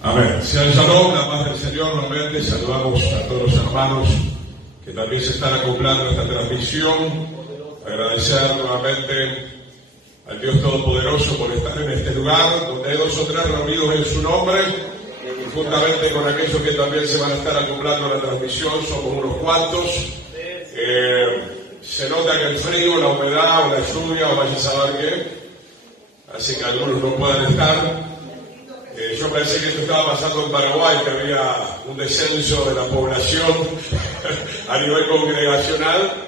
Amén. Sea shalom, la paz del Señor. Nuevamente saludamos a todos los hermanos que también se están acoplando a esta transmisión. Agradecer nuevamente al Dios Todopoderoso por estar en este lugar donde hay 2 o 3 reunidos en su nombre, y juntamente con aquellos que también se van a estar acoplando a la transmisión. Somos unos cuantos. Se nota que el frío, la humedad o la lluvia o vaya a saber qué, así que algunos no puedan estar. Yo pensé que esto estaba pasando en Paraguay, que había un descenso de la población a nivel congregacional.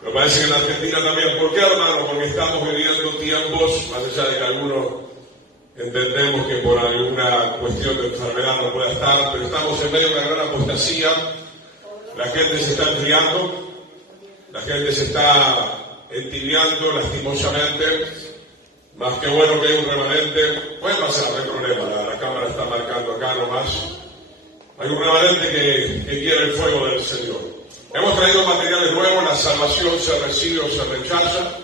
Me parece que en la Argentina también. ¿Por qué, hermano? Porque estamos viviendo tiempos, más allá de que algunos entendemos que por alguna cuestión de enfermedad no pueda estar, pero estamos en medio de una gran apostasía. La gente se está enfriando, la gente se está entibiando lastimosamente. Más que bueno que hay un remanente, puede pasar, no hay problema, la cámara está marcando acá nomás. Hay un remanente que quiere el fuego del Señor. Hemos traído materiales nuevos, la salvación se recibe o se rechaza.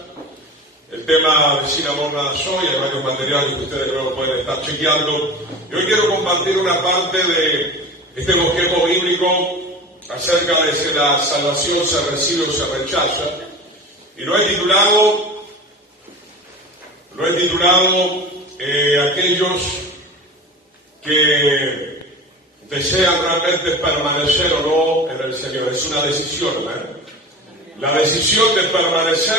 El tema de sin amor nada soy, hay varios materiales que ustedes luego pueden estar chequeando. Y hoy quiero compartir una parte de este bosquejo bíblico acerca de si la salvación se recibe o se rechaza. Y lo he titulado aquellos que desean realmente permanecer o no en el Señor. Es una decisión, La decisión de permanecer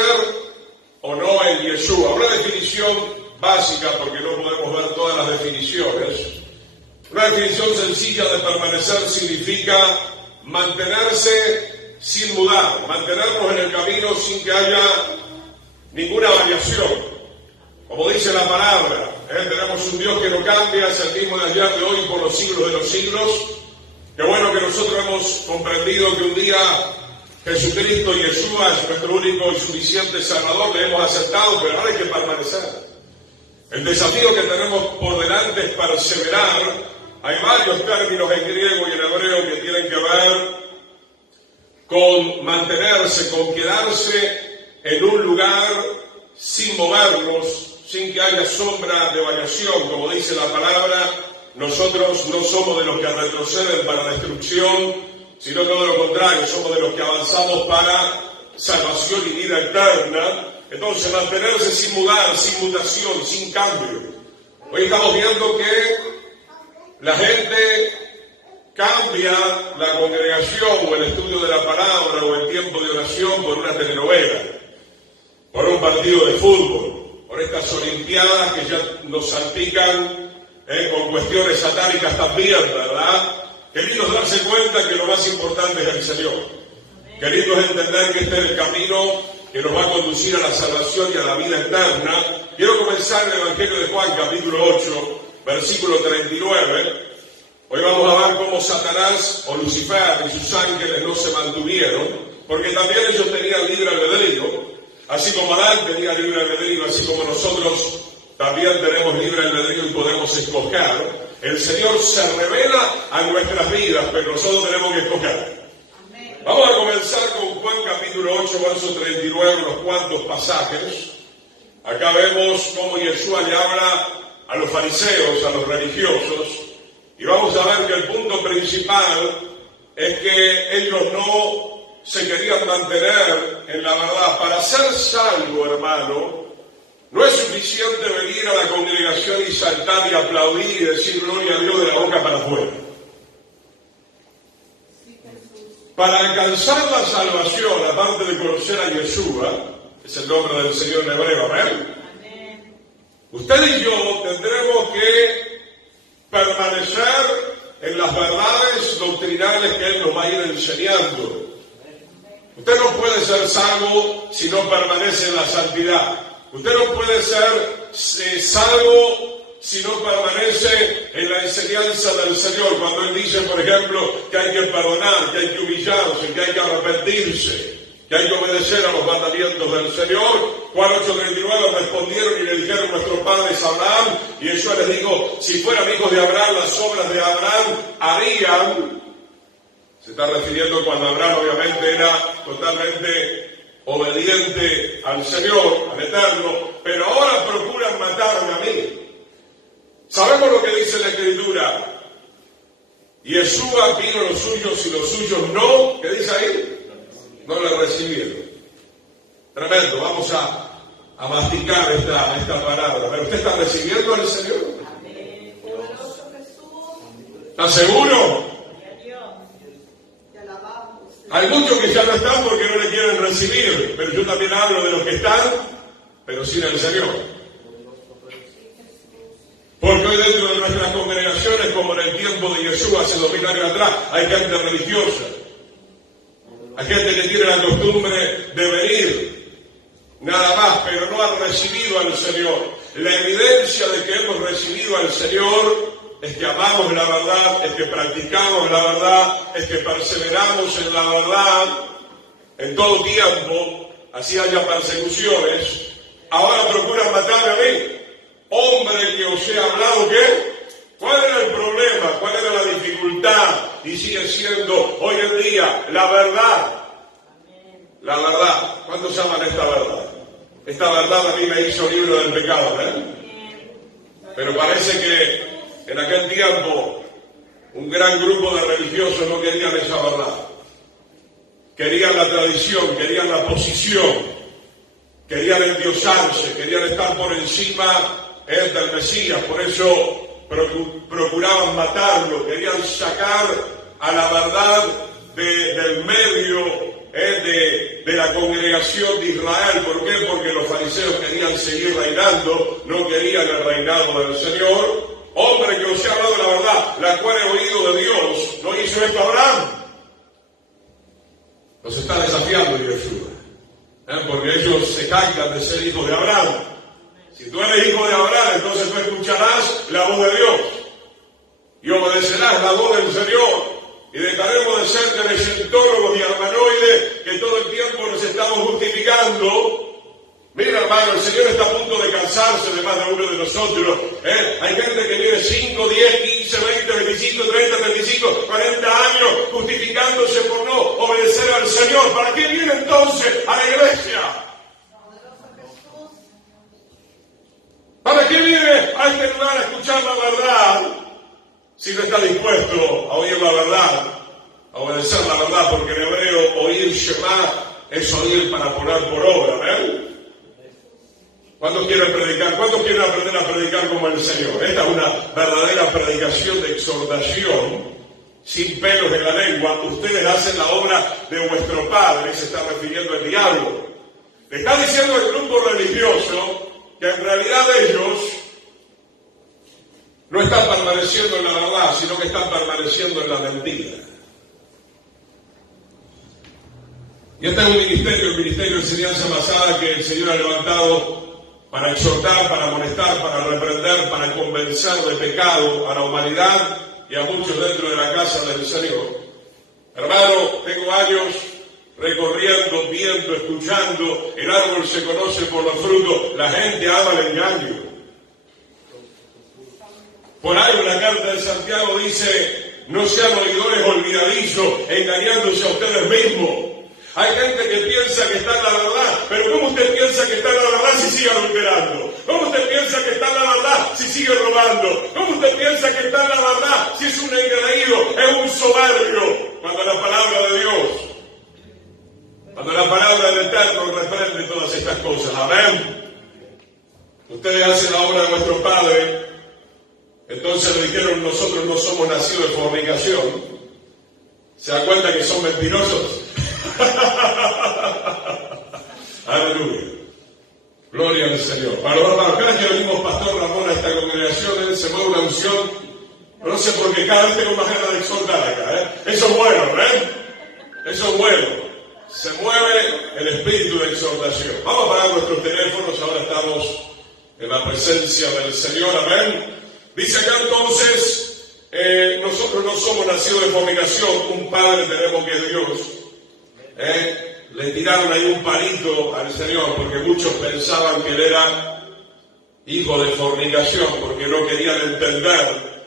o no en Yeshua. Una definición básica, porque no podemos ver todas las definiciones. Una definición sencilla de permanecer significa mantenerse sin mudar, mantenernos en el camino sin que haya ninguna variación. Como dice la palabra, tenemos un Dios que no cambia, es el mismo de ayer, de hoy, por los siglos de los siglos. Qué bueno que nosotros hemos comprendido que un día Jesucristo y Yeshua es nuestro único y suficiente Salvador, le hemos aceptado, pero ahora hay que permanecer. El desafío que tenemos por delante es perseverar. Hay varios términos en griego y en hebreo que tienen que ver con mantenerse, con quedarse en un lugar sin movernos, sin que haya sombra de variación. Como dice la palabra, nosotros no somos de los que retroceden para destrucción, sino todo lo contrario, somos de los que avanzamos para salvación y vida eterna. Entonces, mantenerse sin mudar, sin mutación, sin cambio. Hoy estamos viendo que la gente cambia la congregación o el estudio de la palabra o el tiempo de oración por una telenovela, por un partido de fútbol, por estas olimpiadas que ya nos salpican con cuestiones satánicas también, ¿verdad? Qué lindo es darse cuenta que lo más importante es el Señor. Qué lindo es entender que este es el camino que nos va a conducir a la salvación y a la vida eterna. Quiero comenzar el Evangelio de Juan, capítulo 8, versículo 39. Hoy vamos a ver cómo Satanás o Lucifer y sus ángeles no se mantuvieron, porque también ellos tenían libre albedrío. Así como Adán tenía libre albedrío, así como nosotros también tenemos libre albedrío y podemos escoger. El Señor se revela a nuestras vidas, pero nosotros tenemos que escoger. Amén. Vamos a comenzar con Juan capítulo 8, verso 39, unos cuantos pasajes. Acá vemos cómo Yeshua le habla a los fariseos, a los religiosos, y vamos a ver que el punto principal es que ellos no se querían mantener en la verdad. Para ser salvo, hermano, no es suficiente venir a la congregación y saltar y aplaudir y decir gloria a Dios de la boca para afuera. Para alcanzar la salvación, aparte de conocer a Yeshua, es el nombre del Señor en hebreo, amén. Usted y yo tendremos que permanecer en las verdades doctrinales que Él nos va a ir enseñando. Usted no puede ser salvo si no permanece en la santidad. Usted no puede ser salvo si no permanece en la enseñanza del Señor. Cuando Él dice, por ejemplo, que hay que perdonar, que hay que humillarse, que hay que arrepentirse, que hay que obedecer a los mandamientos del Señor. Juan 8:39 respondieron y le dijeron nuestros padres a Abraham, y Yeshua les dijo, si fueran hijos de Abraham, las obras de Abraham harían. Se está refiriendo cuando Abraham obviamente era totalmente obediente al Señor, al Eterno, pero ahora procuran matarme a mí. Sabemos lo que dice la Escritura, Yeshua vino a los suyos y los suyos no, ¿qué dice ahí? No le recibieron. Tremendo, vamos a masticar esta palabra. ¿Pero usted está recibiendo al Señor? ¿Está seguro? Hay muchos que ya no están porque no le quieren recibir, pero yo también hablo de los que están, pero sin el Señor. Porque hoy dentro de nuestras congregaciones, como en el tiempo de Yeshua hace 2000 años atrás, hay gente religiosa. Hay gente que tiene la costumbre de venir, nada más, pero no han recibido al Señor. La evidencia de que hemos recibido al Señor es que amamos la verdad, es que practicamos la verdad, es que perseveramos en la verdad en todo tiempo, así haya persecuciones. Ahora procuran matarme a mí. Hombre que os he hablado, ¿qué? ¿Cuál era el problema? ¿Cuál era la dificultad? Y sigue siendo hoy en día la verdad. La verdad. ¿Cuántos aman esta verdad? Esta verdad a mí me hizo libre del pecado, ¿eh? Pero parece que en aquel tiempo un gran grupo de religiosos no querían esa verdad. Querían la tradición, querían la posición, querían endiosarse, querían estar por encima del Mesías, por eso procuraban matarlo, querían sacar a la verdad del medio de la congregación de Israel. ¿Por qué? Porque los fariseos querían seguir reinando, no querían el reinado del Señor. Hombre que os he hablado de la verdad, la cual he oído de Dios, ¿no hizo esto Abraham? Los está desafiando Yeshua, porque ellos se jactan de ser hijos de Abraham. Si tú eres hijo de Abraham, entonces tú escucharás la voz de Dios y obedecerás la voz del Señor, y dejaremos de ser telecentólogos y hermanoides que todo el tiempo nos estamos justificando. Mira, hermano, el Señor está a punto de cansarse de más de uno de nosotros. Hay gente que vive 5, 10, 15, 20, 25, 30, 35, 40 años justificándose por no obedecer al Señor. ¿Para qué viene entonces a la iglesia? ¿Para qué viene a este lugar a escuchar la verdad si no está dispuesto a oír la verdad, a obedecer la verdad? Porque en hebreo oír Shema es oír para poner por obra, ¿ven? ¿Cuántos quieren predicar? ¿Cuántos quieren aprender a predicar como el Señor? Esta es una verdadera predicación de exhortación, sin pelos en la lengua. Ustedes hacen la obra de vuestro Padre, se está refiriendo al diablo. Le está diciendo el grupo religioso que en realidad ellos no están permaneciendo en la verdad, sino que están permaneciendo en la mentira. Y este es un ministerio, el ministerio de enseñanza basada que el Señor ha levantado para exhortar, para amonestar, para reprender, para convencer de pecado a la humanidad y a muchos dentro de la casa del Señor. Hermano, tengo años recorriendo, viendo, escuchando. El árbol se conoce por los frutos. La gente ama el engaño. Por ahí una carta de Santiago dice: no sean oidores olvidadizos, engañándose a ustedes mismos. Hay gente que piensa que está en la verdad, pero ¿cómo usted piensa que está en la verdad si sigue adulterando? ¿Cómo usted piensa que está en la verdad si sigue robando? ¿Cómo usted piensa que está en la verdad si es un engreído, es un soberbio? Cuando la palabra de Dios, cuando la palabra del Eterno reprende todas estas cosas. Amén. Ustedes hacen la obra de nuestro Padre. Entonces le dijeron: nosotros no somos nacidos de fornicación. ¿Se da cuenta que son mentirosos? Aleluya. Gloria al Señor. Para los hermanos, cada vez que venimos Pastor Ramón a esta congregación, se mueve una unción. No sé por qué, cada vez tengo más ganas de exhortar acá. Eso es bueno, Eso es bueno. Se mueve el espíritu de exhortación. Vamos a parar nuestros teléfonos. Ahora estamos en la presencia del Señor. Amén. Dice acá entonces: nosotros no somos nacidos de fornicación. Un padre tenemos que es Dios. Le tiraron ahí un palito al Señor porque muchos pensaban que él era hijo de fornicación, porque no querían entender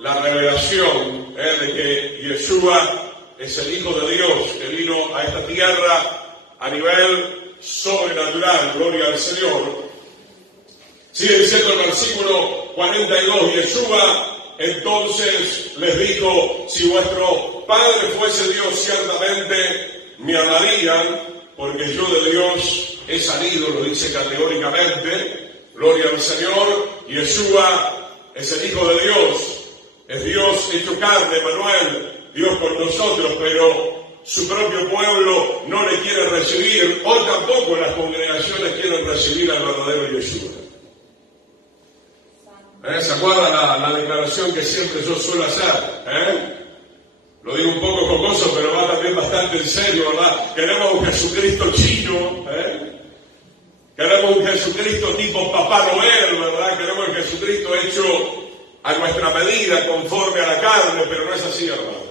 la revelación de que Yeshua es el Hijo de Dios, que vino a esta tierra a nivel sobrenatural. Gloria al Señor. Sigue diciendo el versículo 42: Yeshua entonces les dijo: si vuestro Padre fuese Dios, ciertamente me amarían, porque yo de Dios he salido, lo dice categóricamente. Gloria al Señor. Yeshua es el Hijo de Dios, es Dios hecho carne, Emmanuel, Dios con nosotros, pero su propio pueblo no le quiere recibir. Hoy tampoco las congregaciones quieren recibir al verdadero Yeshua. ¿Se acuerdan la declaración que siempre yo suelo hacer? Lo digo un poco jocoso, pero va también bastante en serio, ¿verdad? Queremos un Jesucristo chino, queremos un Jesucristo tipo Papá Noel, ¿verdad? Queremos un Jesucristo hecho a nuestra medida, conforme a la carne, pero no es así, hermano.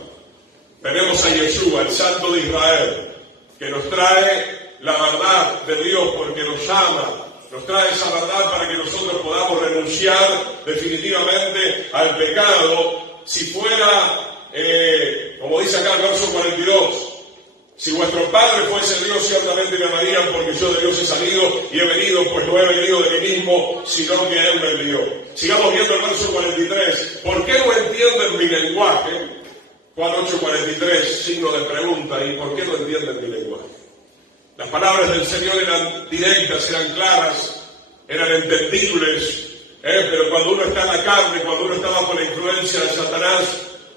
Tenemos a Yeshua, el Santo de Israel, que nos trae la verdad de Dios porque nos ama. Nos trae esa verdad para que nosotros podamos renunciar definitivamente al pecado. Si fuera, como dice acá el verso 42, si vuestro Padre fuese Dios, ciertamente me amarían, porque yo de Dios he salido y he venido, pues no he venido de mí mismo, sino que Él me envió. Sigamos viendo el verso 43. ¿Por qué no entienden mi lenguaje? Juan 8:43, signo de pregunta. ¿Y por qué no entienden mi lenguaje? Las palabras del Señor eran directas, eran claras, eran entendibles, pero cuando uno está en la carne, cuando uno está bajo la influencia de Satanás,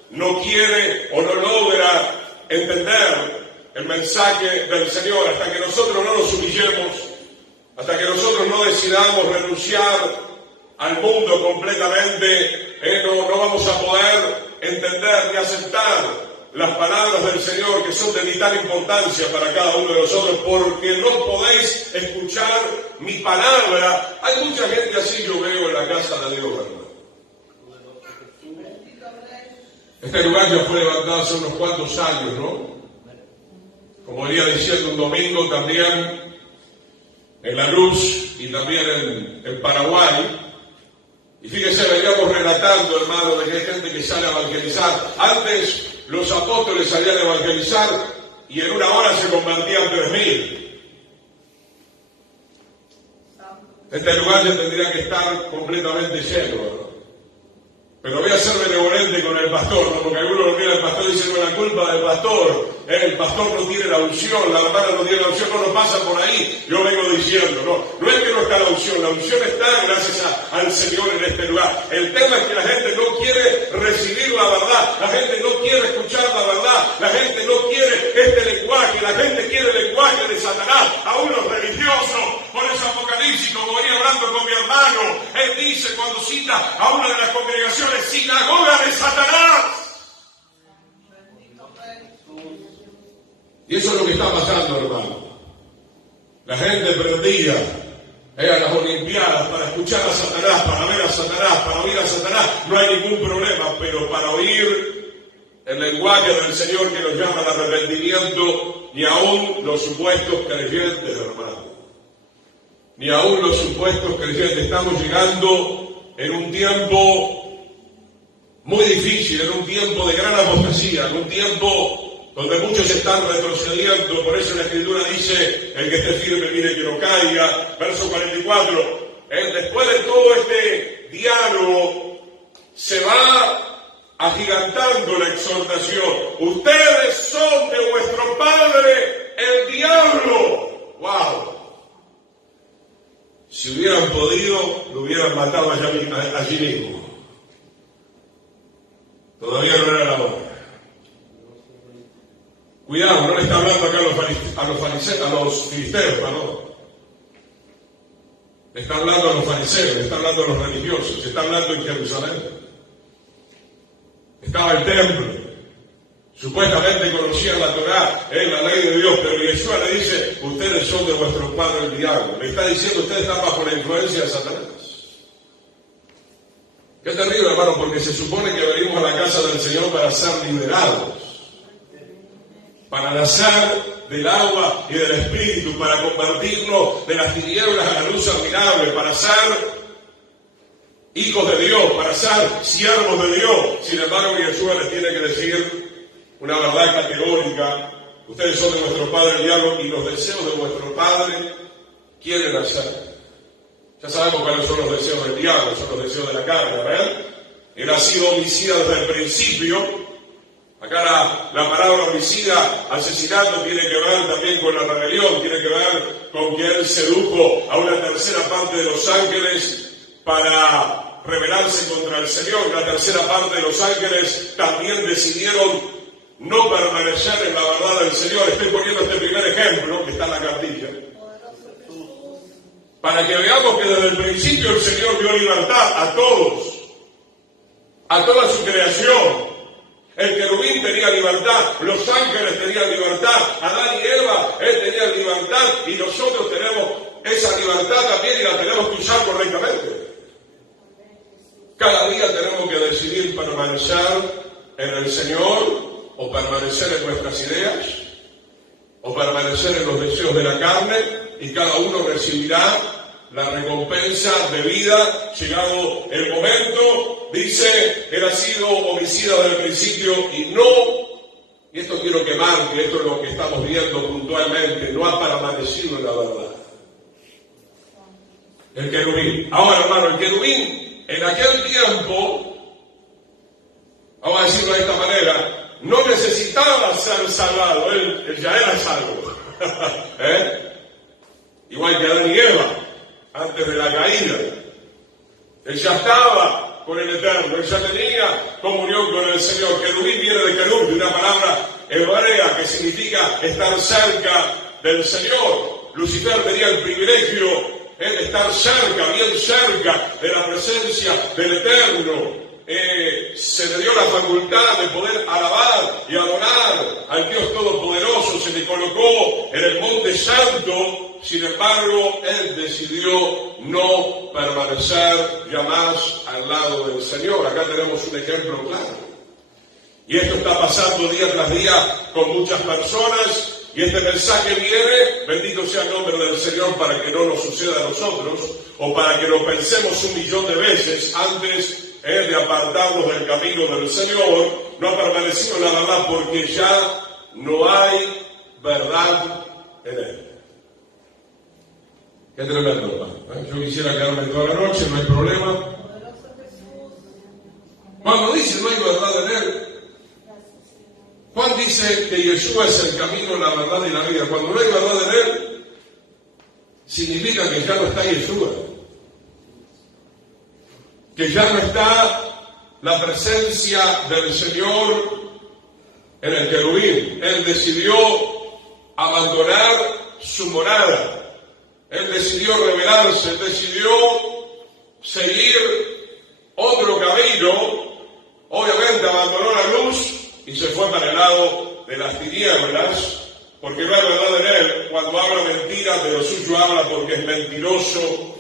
no quiere o no logra entender el mensaje del Señor. Hasta que nosotros no nos humillemos, hasta que nosotros no decidamos renunciar al mundo completamente, no vamos a poder entender ni aceptar las palabras del Señor, que son de vital importancia para cada uno de nosotros, porque no podéis escuchar mi palabra. Hay mucha gente así, yo veo, en la casa de Dios, hermano. Este lugar ya fue levantado hace unos cuantos años, ¿no? Como venía diciendo un domingo, también en La Luz y también en Paraguay. Y fíjese, veníamos relatando, hermano, de que hay gente que sale a evangelizar. Antes los apóstoles salían a evangelizar y en una hora se convertían 3.000. Este lugar ya tendría que estar completamente lleno, ¿no? Pero voy a ser benevolente con el pastor, ¿no? Porque algunos lo miran al pastor y dicen: no es la culpa del pastor, el pastor no tiene la unción, la hermana no tiene la unción, no pasa por ahí. Yo vengo diciendo, no es que no está la unción está gracias al Señor en este lugar. El tema es que la gente no quiere recibir la verdad, la gente no quiere escuchar la verdad, la gente no quiere este lenguaje, la gente quiere el lenguaje de Satanás, aún los religiosos. Por eso Apocalipsis, como venía hablando con mi hermano, él dice, cuando cita a una de las congregaciones, sinagoga de Satanás. Y eso es lo que está pasando, hermano. La gente prendía a las Olimpiadas para escuchar a Satanás, para ver a Satanás, para oír a Satanás. No hay ningún problema, pero para oír el lenguaje del Señor que nos llama al arrepentimiento, ni aún los supuestos creyentes, hermano. Ni aún los supuestos creyentes. Estamos llegando en un tiempo muy difícil, en un tiempo de gran apostasía, en un tiempo donde muchos están retrocediendo. Por eso la Escritura dice: el que esté firme, mire que no caiga. Verso 44. Después de todo este diálogo, se va agigantando la exhortación. Ustedes son de vuestro padre el diablo. ¡Wow! Si hubieran podido, lo hubieran matado allí mismo. Todavía no era la hora. Cuidado, no le está hablando acá a los filisteos, perdón. Le está hablando a los fariseos, le está hablando a los religiosos, se está hablando en Jerusalén. Estaba el templo. Supuestamente conocían la Torá, la ley de Dios, pero Yeshua le dice: ustedes son de vuestro padre el diablo. Le está diciendo: ustedes están bajo la influencia de Satanás. Qué terrible, hermano, porque se supone que venimos a la casa del Señor para ser liberados, para nacer del agua y del Espíritu, para convertirnos de las tinieblas a la luz admirable, para ser hijos de Dios, para ser siervos de Dios. Sin embargo, Yeshua les tiene que decir una verdad categórica: ustedes son de vuestro padre el diablo, y los deseos de vuestro padre quieren hacer. Ya sabemos cuáles son los deseos del diablo, son los deseos de la carne, ¿verdad? Él ha sido homicida desde el principio. Acá la palabra homicida, asesinato, tiene que ver también con la rebelión, tiene que ver con que él sedujo a una tercera parte de los ángeles para rebelarse contra el Señor. La tercera parte de los ángeles también decidieron no permanecer en la verdad del Señor. Estoy poniendo este primer ejemplo que está en la cartilla, para que veamos que desde el principio el Señor dio libertad a todos, a toda su creación. El querubín tenía libertad, los ángeles tenían libertad, Adán y Eva, él tenía libertad, y nosotros tenemos esa libertad también y la tenemos que usar correctamente. Cada día tenemos que decidir permanecer en el Señor, o permanecer en nuestras ideas, o permanecer en los deseos de la carne, y cada uno recibirá la recompensa de vida. Llegado el momento, dice, él ha sido homicida desde el principio y esto quiero que marque, esto es lo que estamos viendo puntualmente, no ha permanecido en la verdad. El querubín. Ahora, hermano, el querubín en aquel tiempo, vamos a decirlo de esta manera, no necesitaba ser salvado, él ya era salvo. Igual que Adán y Eva, antes de la caída. Él ya estaba con el Eterno, él ya tenía comunión con el Señor. Querubín viene de querub, de una palabra hebrea que significa estar cerca del Señor. Lucifer tenía el privilegio de estar cerca, bien cerca de la presencia del Eterno. Se le dio la facultad de poder alabar y adorar al Dios Todopoderoso, se le colocó en el Monte Santo. Sin embargo, él decidió no permanecer ya más al lado del Señor. Acá tenemos un ejemplo claro. Y esto está pasando día tras día con muchas personas. Y este mensaje viene, bendito sea el nombre del Señor, para que no nos suceda a nosotros, o para que lo pensemos 1.000.000 de veces antes de apartarnos del camino del Señor. No ha permanecido en la verdad porque ya no hay verdad en él. Qué tremendo, hermano. Yo quisiera quedarme toda la noche, no hay problema. Cuando dice no hay verdad en él, Juan dice que Yeshua es el camino, la verdad y la vida. Cuando no hay verdad en él, significa que ya no está Yeshua. Que ya no está la presencia del Señor en el querubín. Él decidió abandonar su morada. Él decidió rebelarse, él decidió seguir otro camino. Obviamente abandonó la luz y se fue para el lado de las tinieblas, porque no hay verdad en él. Cuando habla mentira, de lo suyo habla porque es mentiroso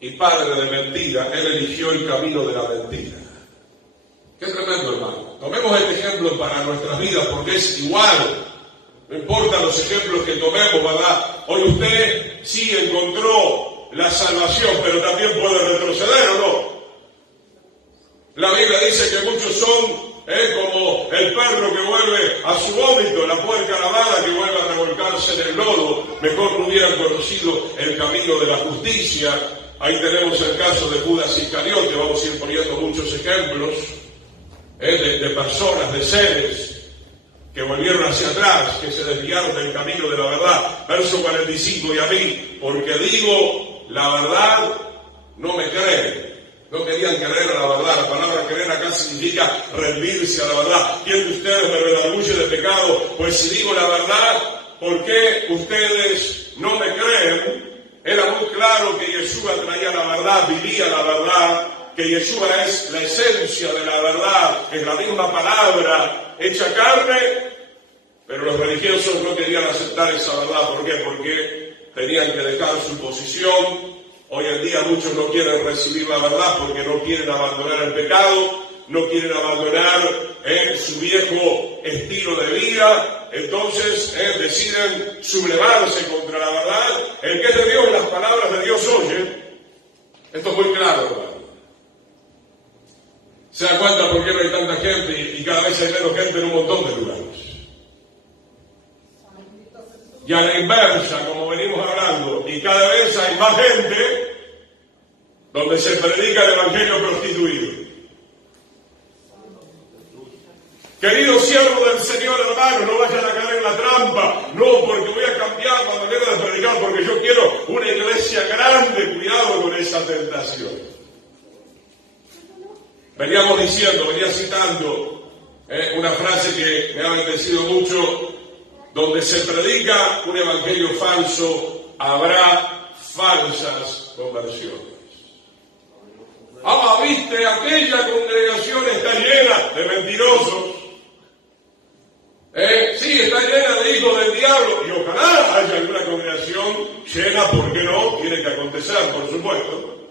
y padre de mentira. Él eligió el camino de la mentira. Qué tremendo, hermano. Tomemos este ejemplo para nuestras vidas porque es igual. No importa los ejemplos que tomemos, ¿verdad? Hoy usted sí encontró la salvación, pero también puede retroceder, ¿o no? La Biblia dice que muchos son como el perro que vuelve a su vómito, la puerca lavada que vuelve a revolcarse en el lodo. Mejor no hubieran conocido el camino de la justicia. Ahí tenemos el caso de Judas Iscariote. Vamos a ir poniendo muchos ejemplos de personas, de seres que volvieron hacia atrás, que se desviaron del camino de la verdad. Verso 45, y a mí, porque digo la verdad, no me creen. No querían creer a la verdad. La palabra creer acá significa rendirse a la verdad. ¿Quién de ustedes me redarguye de pecado? Pues si digo la verdad, ¿por qué ustedes no me creen? Era muy claro que Yeshua traía la verdad, vivía la verdad, que Yeshua es la esencia de la verdad, es la misma palabra hecha carne, pero los religiosos no querían aceptar esa verdad. ¿Por qué? Porque tenían que dejar su posición. Hoy en día muchos no quieren recibir la verdad porque no quieren abandonar el pecado, no quieren abandonar su viejo estilo de vida. Entonces deciden sublevarse contra la verdad. El que es de Dios, las palabras de Dios oye. Esto es muy claro, hermano. ¿Se da cuenta por qué no hay tanta gente y cada vez hay menos gente en un montón de lugares? Y a la inversa, como venimos hablando, y cada vez hay más gente donde se predica el evangelio prostituido. Querido siervo del Señor, hermano, no vayan a caer en la trampa. No, porque voy a cambiar la manera de predicar, porque yo quiero una iglesia grande. Cuidado con esa tentación. Venía citando una frase que me ha bendecido mucho. Donde se predica un evangelio falso, habrá falsas conversiones. ¿Viste? Aquella congregación está llena de mentirosos. Sí, está llena de hijos del diablo. Y ojalá haya alguna congregación llena, ¿por qué no? Tiene que acontecer, por supuesto.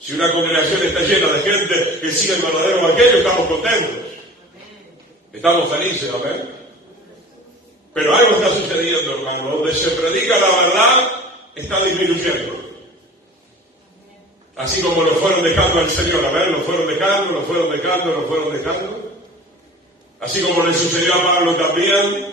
Si una congregación está llena de gente que sigue el verdadero evangelio, estamos contentos. Estamos felices, amén. Pero algo está sucediendo, hermano. Donde se predica la verdad, está disminuyendo. Así como lo fueron dejando al Señor, amén. Lo fueron dejando. Así como le sucedió a Pablo también,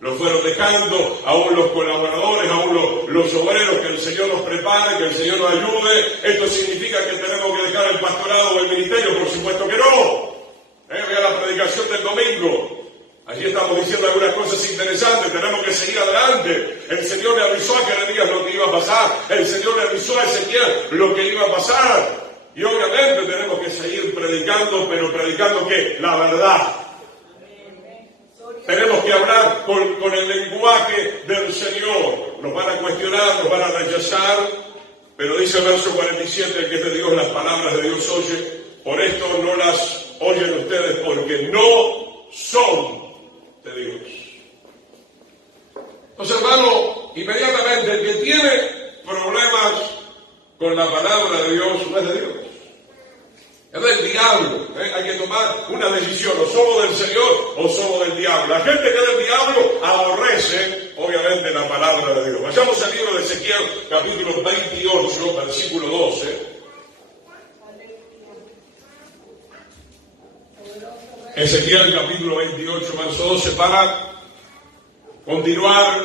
lo fueron dejando, aún los colaboradores, aún los obreros, que el Señor nos prepare, que el Señor nos ayude. Esto significa que tenemos que dejar el pastorado o el ministerio, por supuesto que no. Vea la predicación del domingo. Allí estamos diciendo algunas cosas interesantes, tenemos que seguir adelante. El Señor le avisó a Jeremías lo que iba a pasar, el Señor le avisó a Ezequiel lo que iba a pasar. Y obviamente tenemos que seguir predicando, pero predicando ¿qué? La verdad. Tenemos que hablar con el lenguaje del Señor. Nos van a cuestionar, nos van a rechazar, pero dice el verso 47, que es de Dios, las palabras de Dios oye, por esto no las oyen ustedes, porque no son de Dios. Entonces, hermano, inmediatamente el que tiene problemas con la palabra de Dios no es de Dios. Es del diablo. Hay que tomar una decisión, o somos del Señor o somos del diablo. La gente que es del diablo aborrece, obviamente, la palabra de Dios. Vayamos al libro de Ezequiel, capítulo 28, versículo 12. Ezequiel, capítulo 28, verso 12, para continuar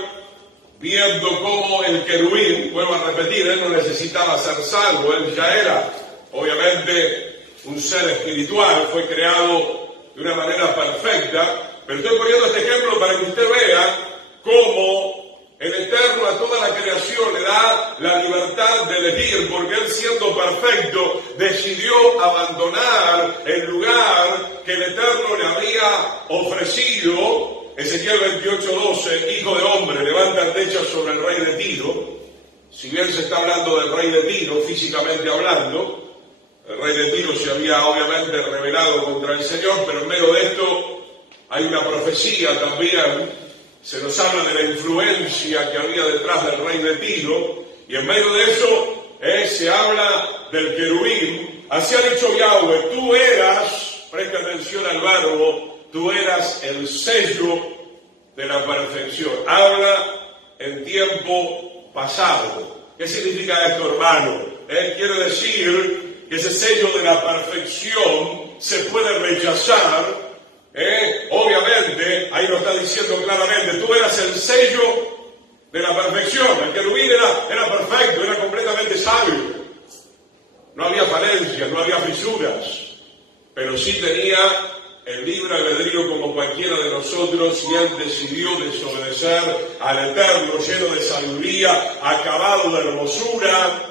viendo cómo el querubín, vuelvo a repetir, él no necesitaba ser salvo, él ya era, obviamente, un ser espiritual, fue creado de una manera perfecta, pero estoy poniendo este ejemplo para que usted vea cómo el Eterno a toda la creación le da la libertad de elegir, porque él siendo perfecto decidió abandonar el lugar que el Eterno le había ofrecido. Ezequiel 28:12, hijo de hombre, levanta flechas sobre el rey de Tiro. Si bien se está hablando del rey de Tiro, físicamente hablando, el rey de Tiro se había obviamente rebelado contra el Señor, pero en medio de esto hay una profecía también, se nos habla de la influencia que había detrás del rey de Tiro, y en medio de eso se habla del querubín. Así ha dicho Yahweh, tú eras, presta atención al verbo, tú eras el sello de la perfección. Habla en tiempo pasado. ¿Qué significa esto, hermano? Quiere decir que ese sello de la perfección se puede rechazar. Obviamente, ahí lo está diciendo claramente, tú eras el sello de la perfección. El querubín era perfecto, era completamente sabio. No había falencias, no había fisuras, pero sí tenía el libre albedrío como cualquiera de nosotros, y él decidió desobedecer al Eterno, lleno de sabiduría, acabado de hermosura.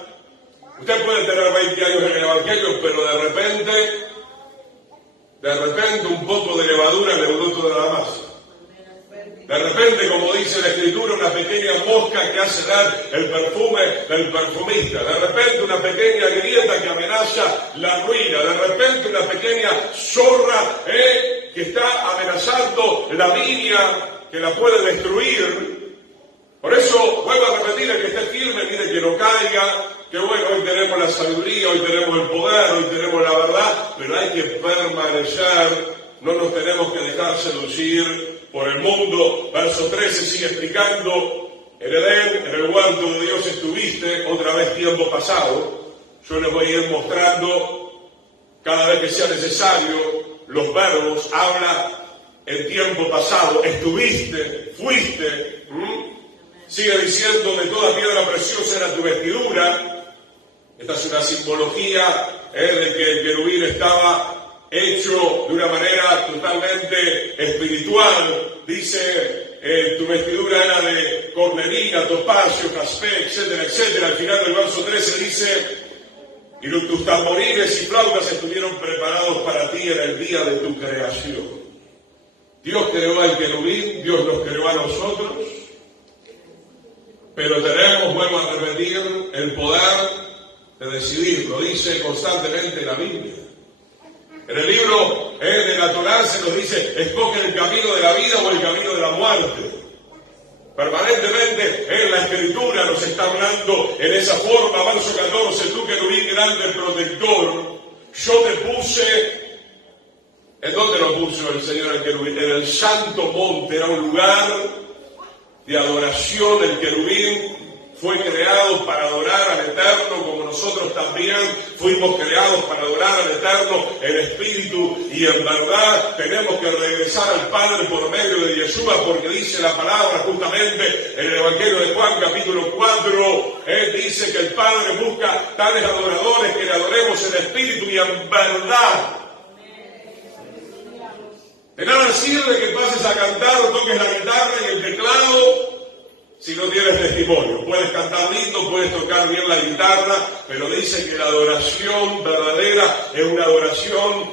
Usted puede tener 20 años en el Evangelio, pero de repente un poco de levadura leudó toda la masa. De repente, como dice la Escritura, una pequeña mosca que hace dar el perfume del perfumista. De repente, una pequeña grieta que amenaza la ruina. De repente, una pequeña zorra que está amenazando la viña, que la puede destruir. Por eso, vuelvo a repetir, el que esté firme, mire que no caiga. Que bueno, hoy tenemos la sabiduría, hoy tenemos el poder, hoy tenemos la verdad, pero hay que permanecer, no nos tenemos que dejar seducir por el mundo. Verso 13 sigue explicando, en Edén, en el huerto de Dios estuviste, otra vez tiempo pasado. Yo les voy a ir mostrando, cada vez que sea necesario, los verbos. Habla en tiempo pasado, estuviste, fuiste. Sigue diciendo, de toda piedra preciosa era tu vestidura. Esta es una simbología de que el querubín estaba hecho de una manera totalmente espiritual. Dice, tu vestidura era de cornelina, topacio, jaspe, etcétera, etcétera. Al final del verso 13 dice, y tus tamboriles y flautas estuvieron preparados para ti en el día de tu creación. Dios creó al querubín, Dios nos creó a nosotros, pero tenemos, vuelvo a repetir, el poder de decidir. Lo dice constantemente la Biblia. En el libro de la Torá se nos dice, escoge el camino de la vida o el camino de la muerte. Permanentemente en la Escritura nos está hablando en esa forma. Verso 14, tú querubín grande protector, yo te puse. ¿En dónde lo puso el Señor el querubín? En el santo monte. Era un lugar de adoración. El querubín fue creado para adorar al Eterno, como nosotros también fuimos creados para adorar al Eterno en espíritu y en verdad. Tenemos que regresar al Padre por medio de Yeshua, porque dice la palabra justamente en el Evangelio de Juan capítulo 4, él dice que el Padre busca tales adoradores que le adoremos en espíritu y en verdad. De nada sirve que pases a cantar o toques la guitarra y el teclado si no tienes testimonio. Puedes cantar lindo, puedes tocar bien la guitarra, pero dice que la adoración verdadera es una adoración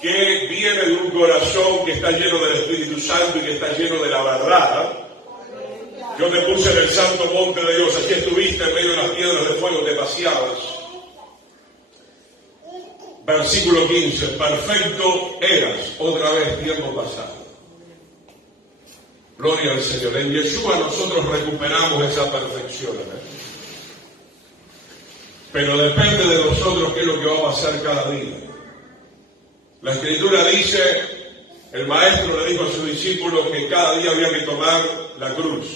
que viene de un corazón que está lleno del Espíritu Santo y que está lleno de la verdad. Yo te puse en el santo monte de Dios, allí estuviste en medio de las piedras de fuego, te paseabas. Versículo 15, perfecto eras, otra vez tiempo pasado. Gloria al Señor. En Yeshua nosotros recuperamos esa perfección. Pero depende de nosotros qué es lo que va a pasar cada día. La Escritura dice, el Maestro le dijo a sus discípulos que cada día había que tomar la cruz.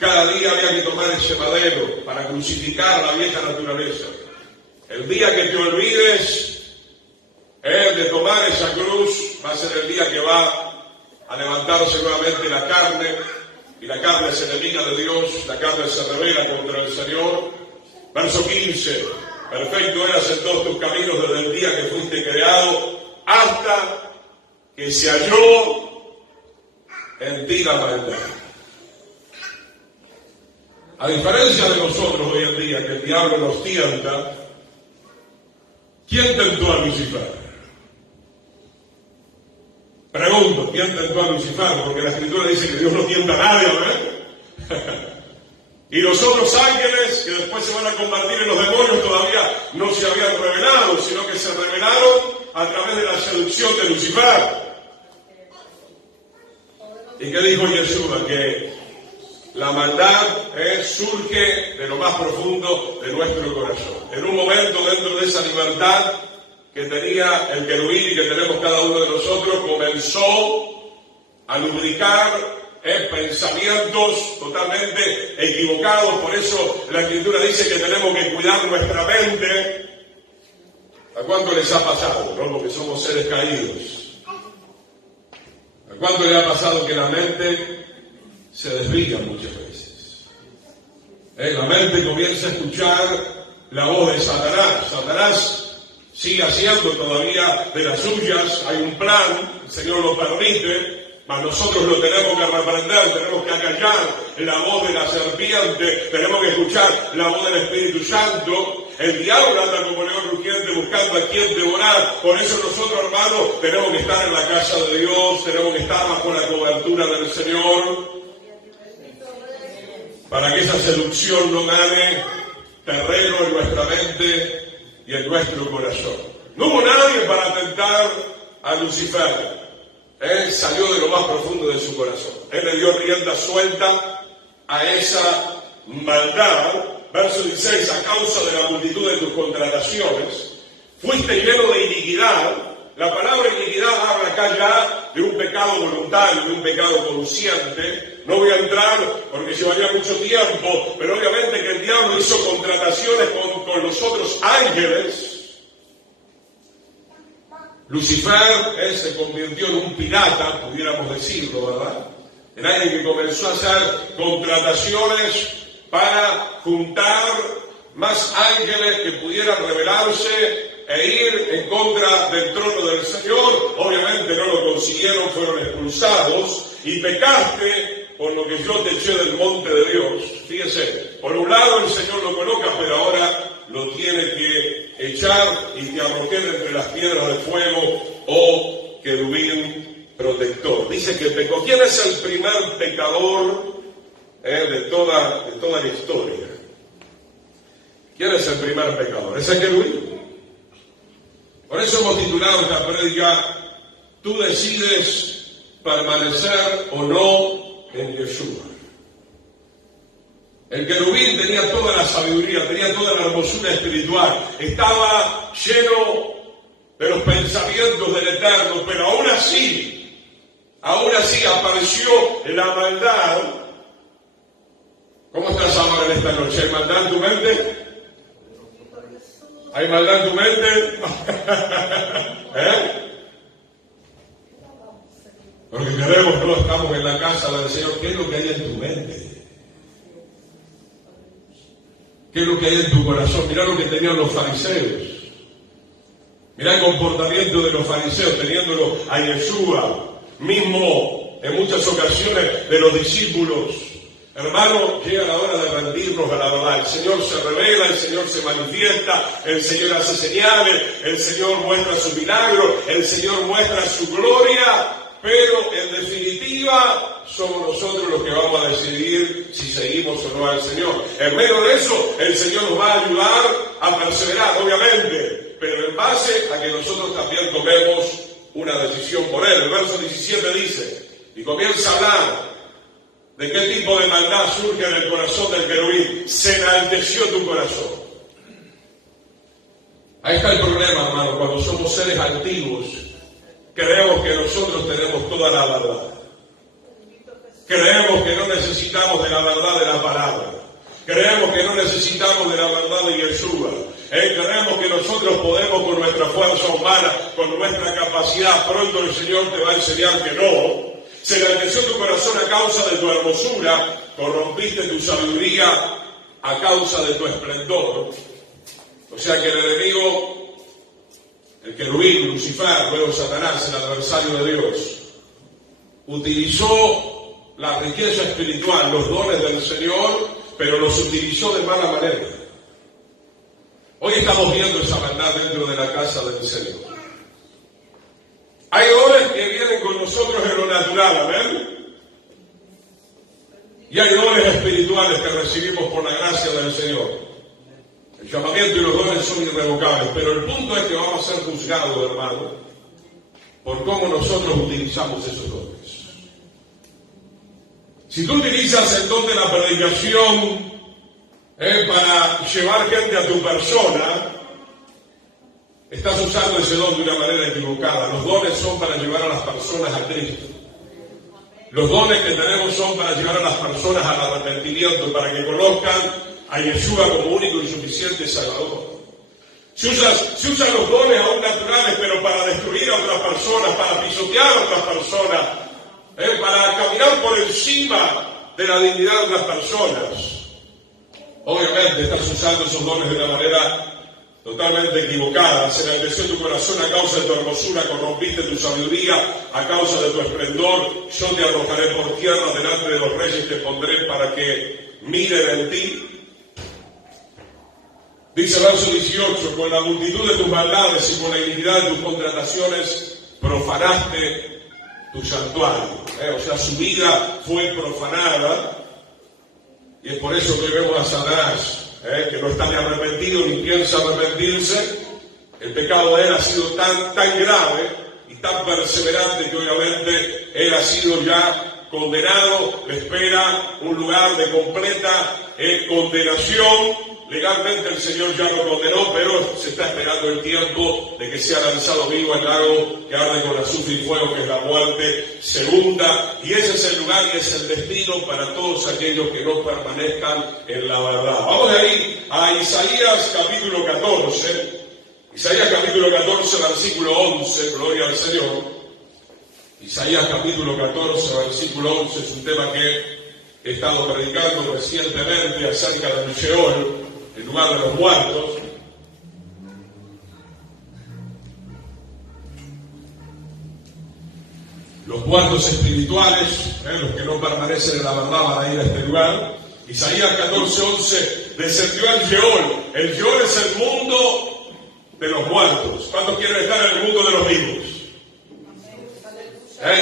Cada día había que tomar ese madero para crucificar la vieja naturaleza. El día que te olvides de tomar esa cruz va a ser el día que va a levantarse nuevamente la carne, y la carne es enemiga de Dios, la carne se rebela contra el Señor. Verso 15, perfecto eras en todos tus caminos desde el día que fuiste creado, hasta que se halló en ti la maldad. A diferencia de nosotros hoy en día, que el diablo nos tienta, ¿quién tentó a Lucifer? Pregunto, ¿quién tentó a Lucifer? Porque la Escritura dice que Dios no tienta a nadie, ¿verdad? Y los otros ángeles, que después se van a convertir en los demonios, todavía no se habían revelado, sino que se revelaron a través de la seducción de Lucifer. ¿Y qué dijo Yeshua? Que la maldad surge de lo más profundo de nuestro corazón. En un momento, dentro de esa libertad que tenía el querubín y que tenemos cada uno de nosotros, comenzó a lubricar pensamientos totalmente equivocados. Por eso la Escritura dice que tenemos que cuidar nuestra mente. ¿A cuánto les ha pasado? ¿No? Porque somos seres caídos. ¿A cuánto le ha pasado que la mente se desvía muchas veces? La mente comienza a escuchar la voz de Satanás. Satanás sigue haciendo todavía de las suyas. Hay un plan, el Señor lo permite, mas nosotros lo tenemos que reprender, tenemos que acallar la voz de la serpiente, tenemos que escuchar la voz del Espíritu Santo. El diablo anda como león rugiente buscando a quien devorar. Por eso nosotros, hermanos, tenemos que estar en la casa de Dios, tenemos que estar bajo la cobertura del Señor, para que esa seducción no gane terreno en nuestra mente y en nuestro corazón. No hubo nadie para tentar a Lucifer. Él salió de lo más profundo de su corazón. Él le dio rienda suelta a esa maldad. Verso 16, a causa de la multitud de tus contrataciones, fuiste lleno de iniquidad. La palabra iniquidad habla acá ya de un pecado voluntario, de un pecado consciente. No voy a entrar porque llevaría mucho tiempo, pero obviamente que el diablo hizo contrataciones con los otros ángeles. Lucifer se convirtió en un pirata, pudiéramos decirlo, ¿verdad? En alguien que comenzó a hacer contrataciones para juntar más ángeles que pudieran rebelarse e ir en contra del trono del Señor. Obviamente no lo consiguieron, fueron expulsados. Y pecaste por lo que yo te eché del monte de Dios. Fíjese, por un lado el Señor lo coloca, pero ahora lo tiene que echar y te arroqué entre las piedras de fuego, oh querubín protector. Dice que pecó. ¿Quién es el primer pecador de toda la historia? ¿Quién es el primer pecador? Es el querubín. Por eso hemos titulado esta prédica: tú decides permanecer o no en Yeshua. El querubín tenía toda la sabiduría, tenía toda la hermosura espiritual, estaba lleno de los pensamientos del Eterno, pero aún así apareció la maldad. ¿Cómo estás ahora en esta noche? ¿Hay maldad en tu mente? ¿Hay maldad en tu mente? Porque queremos, no estamos en la casa del Señor. ¿Qué es lo que hay en tu mente? ¿Qué es lo que hay en tu corazón? Mirá lo que tenían los fariseos. Mirá el comportamiento de los fariseos, teniéndolo a Yeshua, mismo en muchas ocasiones de los discípulos. Hermano, llega la hora de rendirnos a la verdad. El Señor se revela, el Señor se manifiesta, el Señor hace señales, el Señor muestra su milagro, el Señor muestra su gloria, pero en definitiva somos nosotros los que vamos a decidir si seguimos o no al Señor. En medio de eso, el Señor nos va a ayudar a perseverar, obviamente, pero en base a que nosotros también tomemos una decisión por Él. El verso 17 dice, y comienza a hablar de qué tipo de maldad surge en el corazón del querubín. Se enalteció tu corazón. Ahí está el problema, hermano. Cuando somos seres antiguos, creemos que nosotros tenemos toda la verdad. Creemos que no necesitamos de la verdad de la palabra. Creemos que no necesitamos de la verdad de Yeshua. Creemos que nosotros podemos con nuestra fuerza humana, con nuestra capacidad. Pronto el Señor te va a enseñar que no. Se enalteció tu corazón a causa de tu hermosura, corrompiste tu sabiduría a causa de tu esplendor. O sea que el enemigo, el querubín, Lucifer, luego Satanás, el adversario de Dios, utilizó la riqueza espiritual, los dones del Señor, pero los utilizó de mala manera. Hoy estamos viendo esa maldad dentro de la casa del Señor. Hay dones que vienen con nosotros en lo natural, amén. Y hay dones espirituales que recibimos por la gracia del Señor. El llamamiento y los dones son irrevocables, pero el punto es que vamos a ser juzgados, hermano, por cómo nosotros utilizamos esos dones. Si tú utilizas el don de la predicación para llevar gente a tu persona, estás usando ese don de una manera equivocada. Los dones son para llevar a las personas a Cristo. Los dones que tenemos son para llevar a las personas al arrepentimiento, para que conozcan a Yeshua como único y suficiente Salvador. Se usan los dones aún naturales, pero para destruir a otras personas, para pisotear a otras personas, para caminar por encima de la dignidad de las personas. Obviamente estás usando esos dones de una manera totalmente equivocada. Se enalteció tu corazón a causa de tu hermosura, corrompiste tu sabiduría a causa de tu esplendor. Yo te arrojaré por tierra delante de los reyes, te pondré para que miren en ti. Dice el verso 18, con la multitud de tus maldades y con la iniquidad de tus contrataciones profanaste tu santuario. O sea, su vida fue profanada, y es por eso que vemos a Satanás, que no está ni arrepentido ni piensa arrepentirse. El pecado de él ha sido tan grave y tan perseverante que obviamente él ha sido ya condenado. Le espera un lugar de completa condenación. Legalmente el Señor ya lo condenó, pero se está esperando el tiempo de que sea lanzado vivo al lago que arde con azufre y fuego, que es la muerte segunda. Y ese es el lugar y es el destino para todos aquellos que no permanezcan en la verdad. Vamos de ahí a Isaías capítulo 14. Isaías capítulo 14, versículo 11, gloria al Señor. Isaías capítulo 14, versículo 11, es un tema que he estado predicando recientemente acerca del Sheol, el lugar de los muertos. Los muertos espirituales, los que no permanecen en la verdad, van a ir a este lugar. Isaías 14:11, descendió al Sheol. El Sheol es el mundo de los muertos. ¿Cuántos quieren estar en el mundo de los vivos?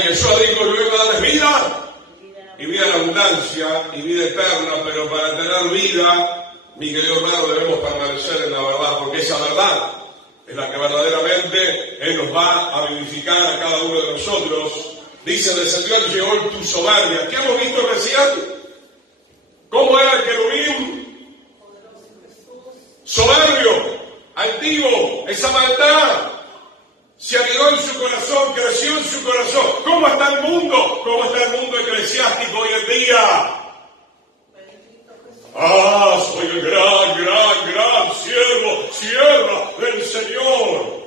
Yeshua dijo, yo vengo a darles vida, y vida en abundancia, y vida eterna, pero para tener vida, mi querido hermano, debemos permanecer en la verdad, porque esa verdad es la que verdaderamente Él nos va a vivificar a cada uno de nosotros. Dice, descendió al Sheol tu soberbia. ¿Qué hemos visto recién? ¿Cómo era el querubín? Soberbio, altivo, esa maldad se anidó en su corazón, creció en su corazón. ¿Cómo está el mundo? ¿Cómo está el mundo eclesiástico hoy en día? Soy el gran sierva del Señor.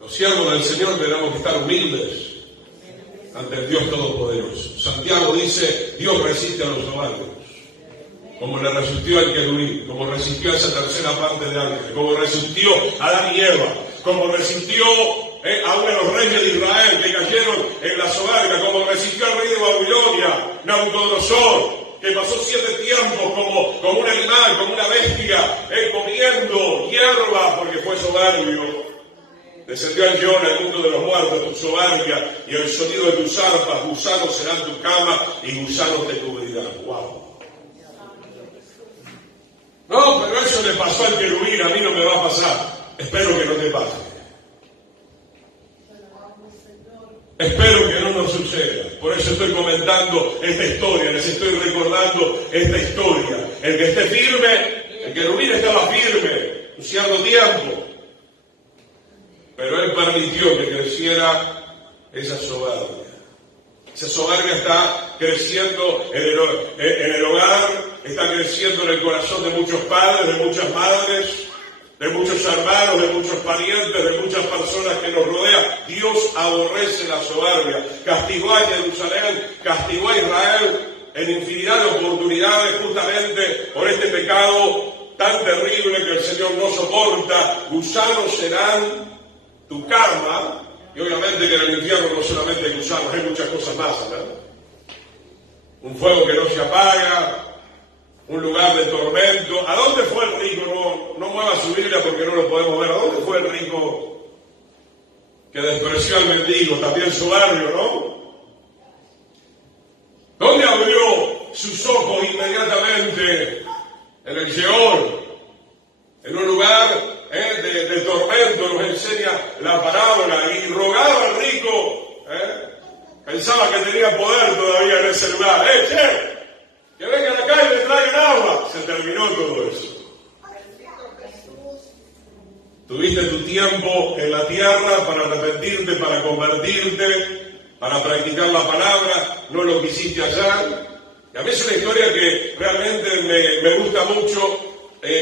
Los siervos del Señor tenemos que estar humildes ante el Dios Todopoderoso. Santiago dice, Dios resiste a los soberbios, como le resistió al querubín, como resistió a esa tercera parte de ángeles, como resistió a Adán y Eva, como resistió a uno de los reyes de Israel que cayeron en la soberbia, como resistió al rey de Babilonia, Nabucodonosor, que pasó 7 tiempos como un animal, como una bestia, comiendo hierba porque fue soberbio. Descendió al Sheol, el mundo de los muertos, tu soberbia, y el sonido de tus arpas, gusanos serán tu cama y gusanos te cubrirán. ¡Wow! No, pero eso le pasó al querubín, a mí no me va a pasar. Espero que no te pase. Espero que no nos suceda. Por eso estoy comentando esta historia, les estoy recordando esta historia. El que esté firme, el querubín estaba firme un cierto tiempo, pero él permitió que creciera esa soberbia. Esa soberbia está creciendo en el hogar, está creciendo en el corazón de muchos padres, de muchas madres, de muchos hermanos, de muchos parientes, de muchas personas que nos rodean. Dios aborrece la soberbia. Castigó a Jerusalén, castigó a Israel en infinidad de oportunidades justamente por este pecado tan terrible que el Señor no soporta. Gusanos serán tu karma. Y obviamente que en el infierno no solamente hay gusanos, hay muchas cosas más, ¿verdad? Un fuego que no se apaga, un lugar de tormento. ¿A dónde fue el rico? No mueva su Biblia porque no lo podemos ver. ¿A dónde fue el rico que despreció al mendigo? También soberbio, ¿no? ¿Dónde abrió sus ojos inmediatamente? En el Sheol, en un lugar de tormento, nos enseña la parábola, y rogaba al rico, pensaba que tenía poder todavía en ese lugar. Que vengan acá y le traigan agua. Se terminó todo eso. Tuviste tu tiempo en la tierra para arrepentirte, para convertirte, para practicar la palabra, no lo quisiste hallar. Y a mí es una historia que realmente me gusta mucho.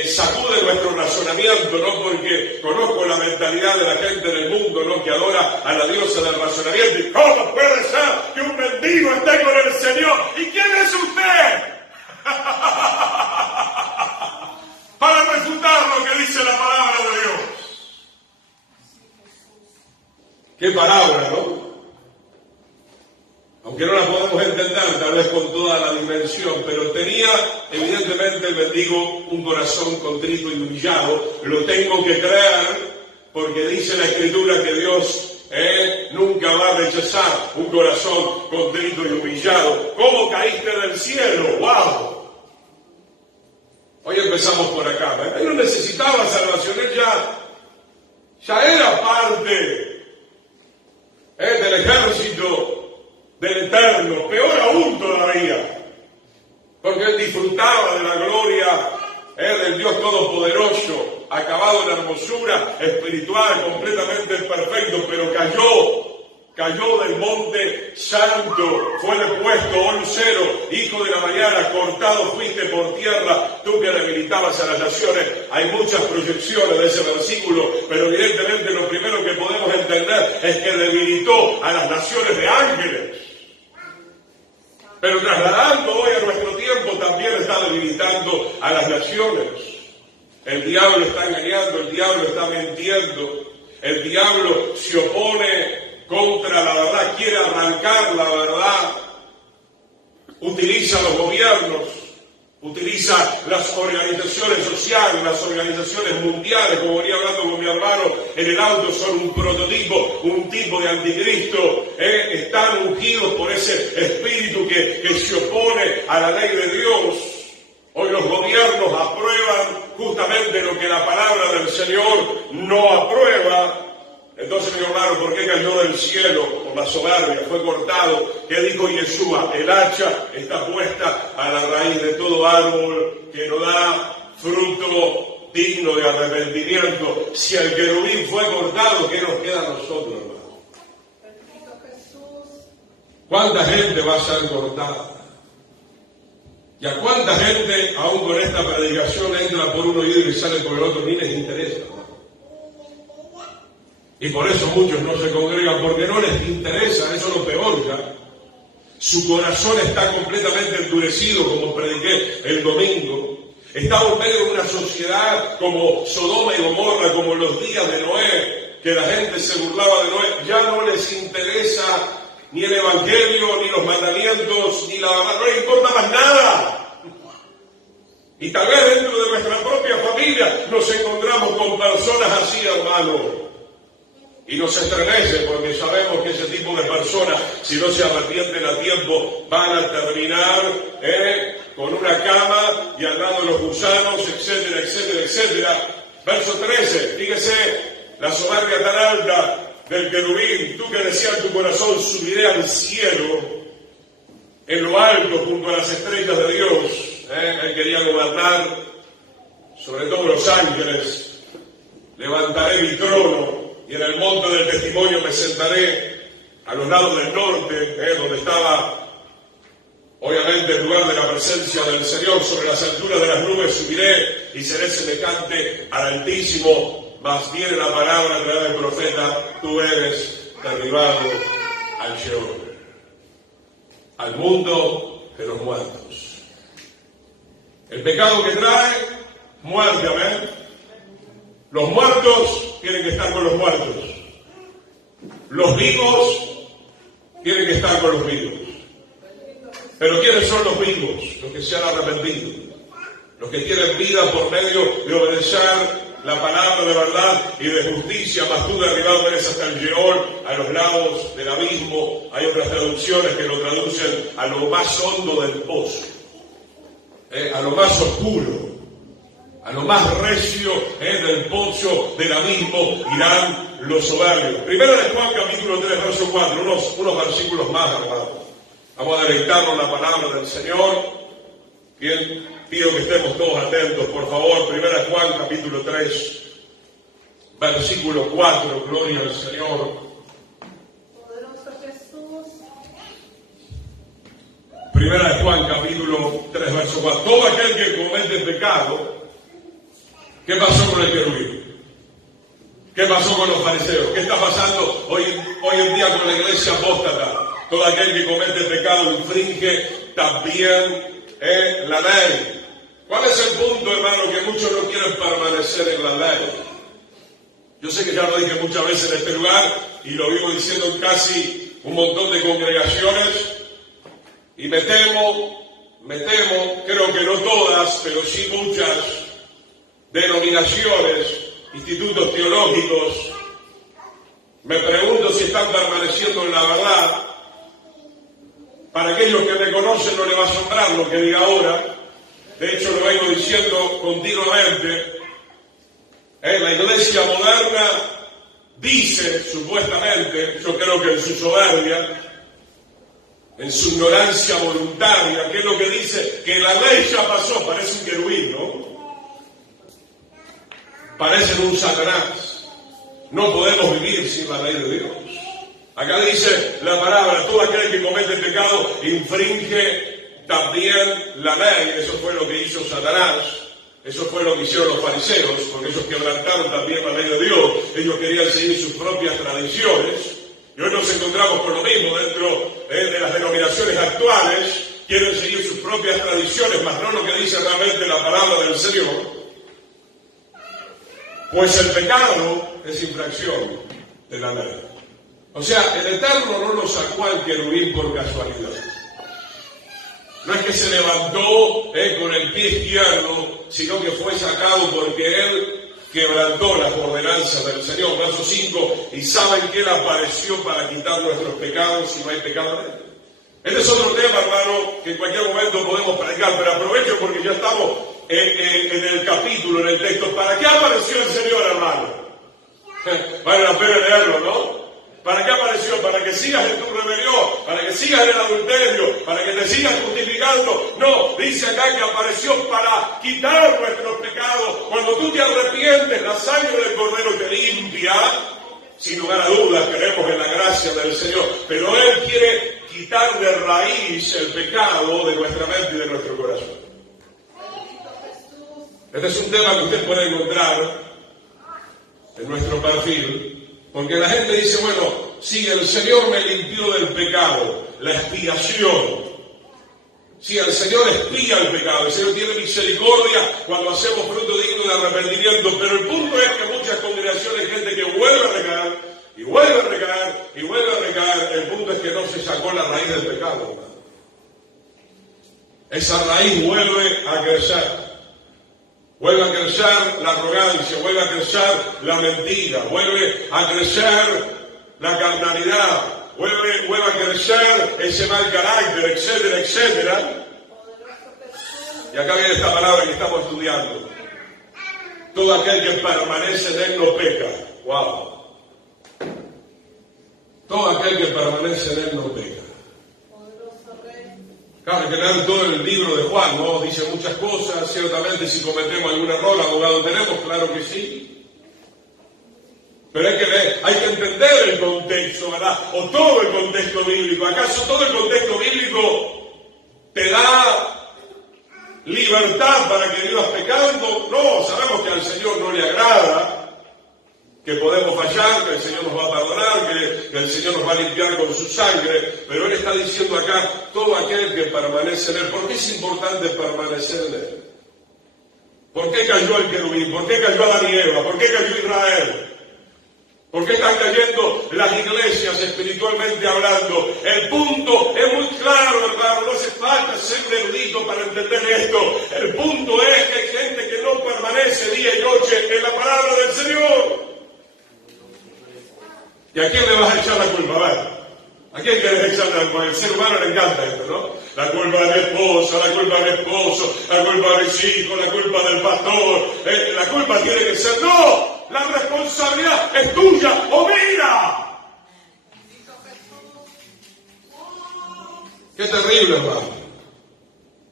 Sacude nuestro razonamiento, ¿no? Porque conozco la mentalidad de la gente del mundo, ¿no? Que adora a la diosa del razonamiento. ¿Y cómo puede ser que un mendigo esté con el Señor? ¿Y quién es usted? Para refutar lo que dice la palabra de Dios. ¿Qué palabra, no? Aunque no la podemos entender tal vez con toda la dimensión, pero tenía evidentemente el mendigo un corazón contrito y humillado. Lo tengo que creer porque dice la Escritura que Dios nunca va a rechazar un corazón contrito y humillado. ¿Cómo caíste del cielo? ¡Wow! Hoy empezamos por acá. Él no necesitaba salvación, él ya era parte del ejército del Eterno, peor aún todavía, porque él disfrutaba de la gloria del Dios Todopoderoso, acabado en hermosura espiritual, completamente perfecto, pero cayó del monte santo, fue depuesto, Olcero, hijo de la mañana, cortado fuiste por tierra, tú que debilitabas a las naciones. Hay muchas proyecciones de ese versículo, pero evidentemente lo primero que podemos entender es que debilitó a las naciones de ángeles. Pero trasladando hoy a nuestro tiempo también está debilitando a las naciones. El diablo está engañando, el diablo está mintiendo, el diablo se opone contra la verdad, quiere arrancar la verdad, utiliza los gobiernos, utiliza las organizaciones sociales, las organizaciones mundiales, como venía hablando con mi hermano en el auto, son un prototipo, un tipo de anticristo, están ungidos por ese espíritu que se opone a la ley de Dios. Hoy los gobiernos aprueban justamente lo que la palabra del Señor no aprueba. Entonces, mi hermano, ¿por qué cayó del cielo? Por la soberbia, fue cortado. ¿Qué dijo Yeshua? El hacha está puesta a la raíz de todo árbol que no da fruto digno de arrepentimiento. Si el querubín fue cortado, ¿qué nos queda a nosotros, hermano? ¿Cuánta gente va a ser cortada? ¿Y a cuánta gente, aún con esta predicación, entra por un oído y sale por el otro? Ni les interesa. Y por eso muchos no se congregan, porque no les interesa, eso es lo peor ya. Su corazón está completamente endurecido, como prediqué el domingo. Estamos en medio de una sociedad como Sodoma y Gomorra, como en los días de Noé, que la gente se burlaba de Noé. Ya no les interesa ni el Evangelio, ni los mandamientos, ni la verdad, no les importa más nada. Y tal vez dentro de nuestra propia familia nos encontramos con personas así, hermano. Y nos estremece porque sabemos que ese tipo de personas, si no se arrepienten a tiempo, van a terminar con una cama y al lado de los gusanos, etcétera, etcétera, etcétera. Verso 13, fíjese, la soberbia tan alta del querubín, tú que decías en tu corazón, subiré al cielo, en lo alto, junto a las estrellas de Dios. Él quería gobernar sobre todos los ángeles. Levantaré mi trono y en el monte del testimonio me sentaré a los lados del norte, donde estaba obviamente el lugar de la presencia del Señor. Sobre las alturas de las nubes subiré y seré semejante al Altísimo. Mas viene la palabra a través del profeta: tú eres derribado al Sheol, al mundo de los muertos. El pecado que trae muerte, amén. Los muertos tienen que estar con los muertos. Los vivos tienen que estar con los vivos. Pero ¿quiénes son los vivos? Los que se han arrepentido. Los que tienen vida por medio de obedecer la palabra de verdad y de justicia. Mas tú derribado eres hasta el Sheol, a los lados del abismo. Hay otras traducciones que lo traducen a lo más hondo del pozo, a lo más oscuro, a lo más recio del pozo del abismo irán los soberbios. Primero de Juan capítulo 3, verso 4, unos versículos más, hermanos. Vamos a deleitarnos en la palabra del Señor. Bien, pido que estemos todos atentos, por favor. Primero de Juan capítulo 3, versículo 4, gloria al Señor. Primera de Juan capítulo 3, verso 4. Todo aquel que comete pecado. ¿Qué pasó con el querubín? ¿Qué pasó con los fariseos? ¿Qué está pasando hoy en día con la iglesia apóstata? Todo aquel que comete pecado infringe también la ley. ¿Cuál es el punto, hermano? Que muchos no quieren permanecer en la ley. Yo sé que ya lo dije muchas veces en este lugar y lo vivo diciendo en casi un montón de congregaciones. Y me temo, creo que no todas, pero sí muchas denominaciones, institutos teológicos, me pregunto si están permaneciendo en la verdad. Para aquellos que me conocen no les va a asombrar lo que diga ahora, de hecho lo vengo diciendo continuamente. La iglesia moderna dice, supuestamente, yo creo que en su soberbia, en su ignorancia voluntaria, que es lo que dice, que la ley ya pasó, parece un querubín, ¿no? Parecen un Satanás. No podemos vivir sin la ley de Dios. Acá dice la palabra: todo aquel que comete pecado infringe también la ley. Eso fue lo que hizo Satanás. Eso fue lo que hicieron los fariseos, porque ellos quebrantaron también la ley de Dios. Ellos querían seguir sus propias tradiciones. Y hoy nos encontramos con lo mismo dentro de las denominaciones actuales. Quieren seguir sus propias tradiciones, mas no lo que dice realmente la palabra del Señor. Pues el pecado es infracción de la ley. O sea, el Eterno no lo sacó al querubín por casualidad. No es que se levantó con el pie izquierdo, sino que fue sacado porque Él quebrantó las ordenanzas del Señor. Verso 5, y saben que Él apareció para quitar nuestros pecados y no hay pecado en Él. Este es otro tema, hermano, que en cualquier momento podemos predicar, pero aprovecho porque ya estamos en el capítulo, en el texto. ¿Para qué apareció el Señor, hermano? Vale la pena leerlo, ¿no? ¿Para qué apareció? Para que sigas en tu rebelión, para que sigas en el adulterio, para que te sigas justificando. No, dice acá que apareció para quitar nuestros pecados. Cuando tú te arrepientes, la sangre del Cordero te limpia. Sin lugar a dudas, creemos en la gracia del Señor, pero Él quiere quitar de raíz el pecado de nuestra mente y de nuestro corazón. Este es un tema que usted puede encontrar en nuestro perfil, porque la gente dice, bueno, sí, el Señor me limpió del pecado, la expiación. Sí, el Señor expía el pecado, el Señor tiene misericordia cuando hacemos fruto digno de arrepentimiento, pero el punto es que muchas congregaciones hay gente que vuelve a recaer, y vuelve a recaer, y vuelve a recaer. El punto es que no se sacó la raíz del pecado, hermano. Esa raíz vuelve a crecer. Vuelve a crecer la arrogancia, vuelve a crecer la mentira, vuelve a crecer la carnalidad, vuelve a crecer ese mal carácter, etcétera, etcétera. Y acá viene esta palabra que estamos estudiando. Todo aquel que permanece en Él no peca. ¡Wow! Todo aquel que permanece en Él no peca. Claro, hay que leer todo el libro de Juan, ¿no? Dice muchas cosas, ciertamente si cometemos algún error, abogado tenemos, claro que sí. Pero hay que entender el contexto, ¿verdad? O todo el contexto bíblico. ¿Acaso todo el contexto bíblico te da libertad para que vivas pecando? No, sabemos que al Señor no le agrada, que podemos fallar, que el Señor nos va a perdonar, que el Señor nos va a limpiar con su sangre, pero Él está diciendo acá, todo aquel que permanece en Él. ¿Por qué es importante permanecer en Él? ¿Por qué cayó el querubín? ¿Por qué cayó Adán y Eva? ¿Por qué cayó Israel? ¿Por qué están cayendo las iglesias espiritualmente hablando? El punto es muy claro, hermano, no hace falta ser un erudito para entender esto. El punto es que hay gente que no permanece día y noche en la palabra del Señor. ¿Y a quién le vas a echar la culpa? A ver, ¿a quién querés echar la culpa? Al ser humano le encanta esto, ¿no? La culpa de mi esposa, la culpa de mi esposo, la culpa de mis hijos, la culpa del pastor. La culpa tiene que ser, ¡no! La responsabilidad es tuya o mía. Qué terrible, hermano.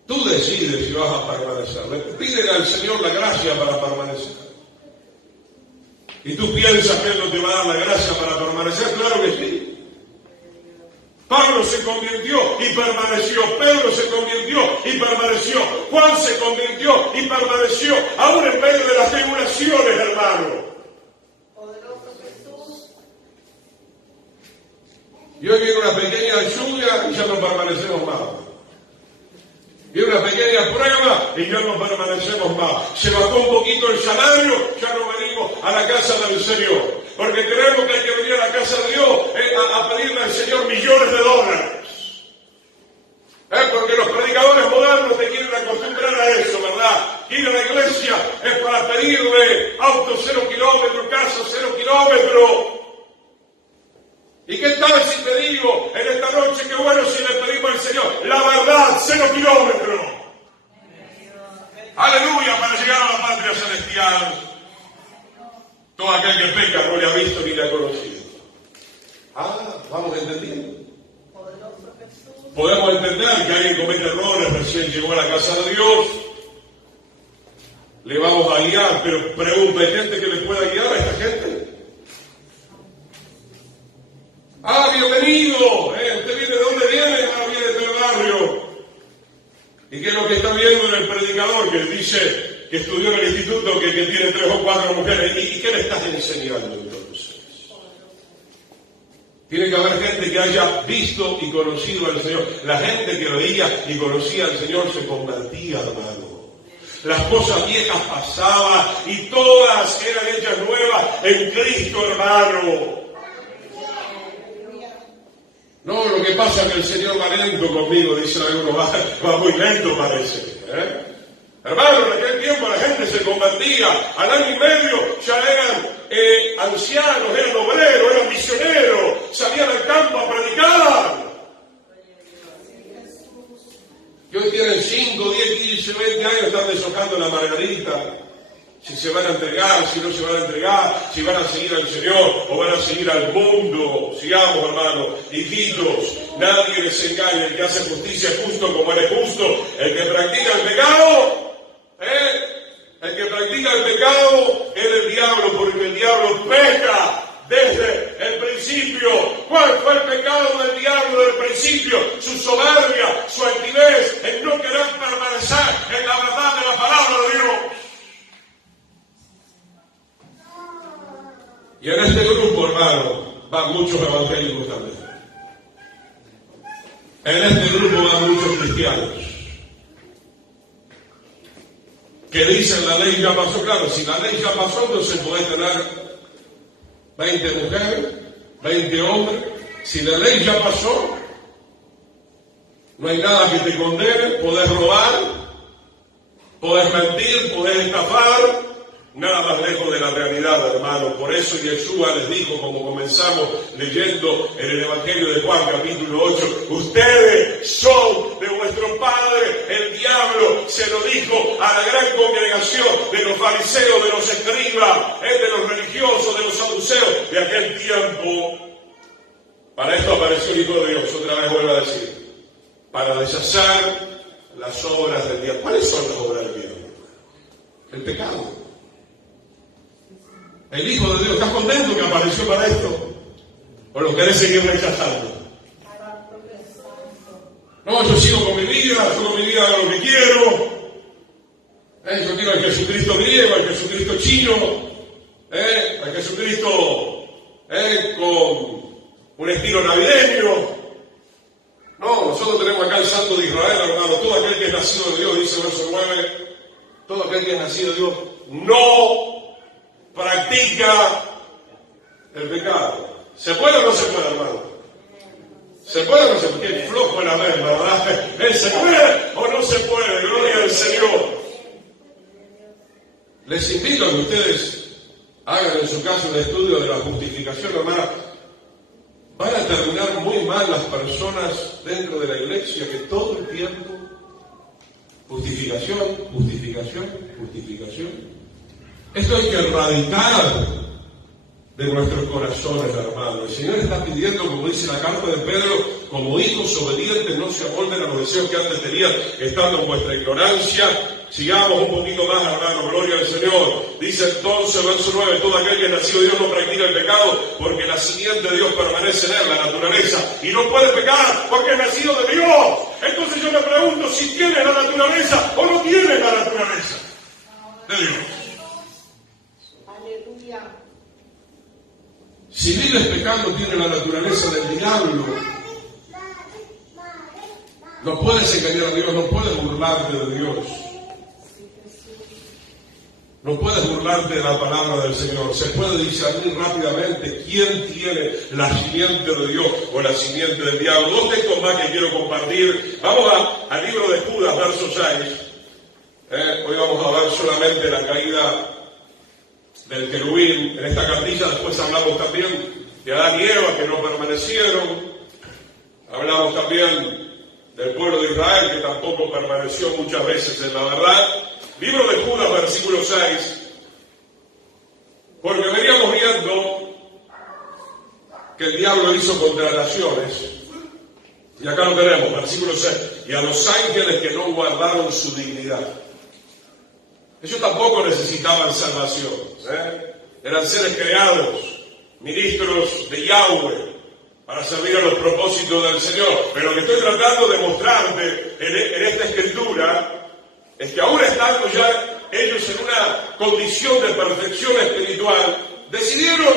Tú decides si vas a permanecer. Pídele al Señor la gracia para permanecer. ¿Y tú piensas que Él no te va a dar la gracia para permanecer? Claro que sí. Pablo se convirtió y permaneció. Pedro se convirtió y permaneció. Juan se convirtió y permaneció. Aún en medio de las tribulaciones, hermano. Y hoy viene una pequeña lluvia y ya no permanecemos más. Viene una pequeña prueba y ya no permanecemos más. Se bajó un poquito el salario, ya no venimos a la casa del Señor. Porque creemos que hay que venir a la casa de Dios a pedirle al Señor millones de dólares. Porque los predicadores modernos te quieren acostumbrar a eso, ¿verdad? Ir a la iglesia es para pedirle auto 0 kilómetros, casa 0 kilómetros. ¿Y qué tal si te digo en esta noche que bueno si le pedimos al Señor la verdad 0 kilómetros? Aleluya, para llegar a la patria celestial. Todo aquel que peca no le ha visto ni le ha conocido. Vamos entendiendo. Podemos entender que alguien comete errores, recién llegó a la casa de Dios. Le vamos a guiar, pero pregunta, ¿hay gente que le pueda guiar a esta gente? Bienvenido. ¿Usted viene de dónde viene? Viene del barrio. ¿Y qué es lo que está viendo en el predicador que dice que estudió en el instituto, que tiene 3 o 4 mujeres? ¿Y qué le estás enseñando entonces? Tiene que haber gente que haya visto y conocido al Señor. La gente que veía y conocía al Señor se convertía, hermano. Las cosas viejas pasaban y todas eran hechas nuevas en Cristo, hermano. No, lo que pasa es que el Señor va lento conmigo, dicen algunos, va muy lento parece. Hermano, en aquel tiempo la gente se convertía, al año y medio ya eran ancianos, eran obreros, eran misioneros, salían al campo a predicar. Y hoy tienen 5, 10, 15, 20 años, están deshojando la margarita. Si se van a entregar, si no se van a entregar, si van a seguir al Señor o van a seguir al mundo. Sigamos, hermanos, hijitos, nadie les engaña. El que hace justicia es justo como Él es justo. El que practica el pecado, el que practica el pecado es el diablo, porque el diablo peca desde el principio. ¿Cuál fue el pecado del diablo del principio? Su soberbia, su altivez, el no querer permanecer en la verdad de la palabra de Dios. Y en este grupo, hermano, van muchos evangélicos también. En este grupo van muchos cristianos que dicen la ley ya pasó. Claro, si la ley ya pasó, entonces podés tener 20 mujeres, 20 hombres. Si la ley ya pasó, no hay nada que te condene. Podés robar, podés mentir, podés estafar. Nada más lejos de la realidad, hermano. Por eso Yeshua les dijo, como comenzamos leyendo en el Evangelio de Juan, capítulo 8, ustedes son de vuestro padre el diablo. Se lo dijo a la gran congregación de los fariseos, de los escribas, de los religiosos, de los saduceos de aquel tiempo. Para esto apareció el Hijo de Dios, otra vez vuelvo a decir, para deshacer las obras del diablo. ¿Cuáles son las obras del diablo? El pecado. El Hijo de Dios, ¿estás contento que apareció para esto? ¿O lo querés seguir rechazando? No, yo sigo con mi vida, hago lo que quiero. Yo quiero al Jesucristo griego, al Jesucristo chino, al Jesucristo con un estilo navideño. No, nosotros tenemos acá el Santo de Israel, hermano. Todo aquel que es nacido de Dios, dice el verso 9, todo aquel que es nacido de Dios, no practica el pecado. ¿Se puede o no se puede, hermano? ¿Se puede o no se puede? Qué flojo el amén, ¿verdad? ¿Se puede o no se puede? Gloria al Señor. Les invito a que ustedes hagan en su caso un estudio de la justificación, hermana. Van a terminar muy mal las personas dentro de la iglesia que todo el tiempo justificación, justificación, justificación. Esto hay que erradicar de nuestros corazones, hermanos. El Señor está pidiendo, como dice la carta de Pedro, como hijos obedientes, no se amolden a los deseos que antes tenían, estando en vuestra ignorancia. Sigamos un poquito más, hermano, gloria al Señor. Dice entonces, verso 9, todo aquel que es nacido de Dios no practica el pecado, porque la simiente de Dios permanece en él, la naturaleza, y no puede pecar, porque es nacido de Dios. Entonces yo me pregunto, si tiene la naturaleza o no tiene la naturaleza de Dios. Si vives pecando, tiene la naturaleza del diablo. No puedes engañar a Dios, no puedes burlarte de Dios. No puedes burlarte de la palabra del Señor. Se puede discernir rápidamente quién tiene la simiente de Dios o la simiente del diablo. Dos textos más que quiero compartir. Vamos al libro de Judas, verso 6. Hoy vamos a ver solamente la caída del querubín. En esta cartilla después hablamos también de Adán y Eva que no permanecieron. Hablamos también del pueblo de Israel que tampoco permaneció muchas veces en la verdad. Libro de Judas, versículo 6. Porque veníamos viendo que el diablo hizo contrataciones. Y acá lo tenemos, versículo 6. Y a los ángeles que no guardaron su dignidad. Ellos tampoco necesitaban salvación. Eran seres creados, ministros de Yahweh, para servir a los propósitos del Señor. Pero lo que estoy tratando de mostrarte en esta escritura es que aún estando ya ellos en una condición de perfección espiritual, decidieron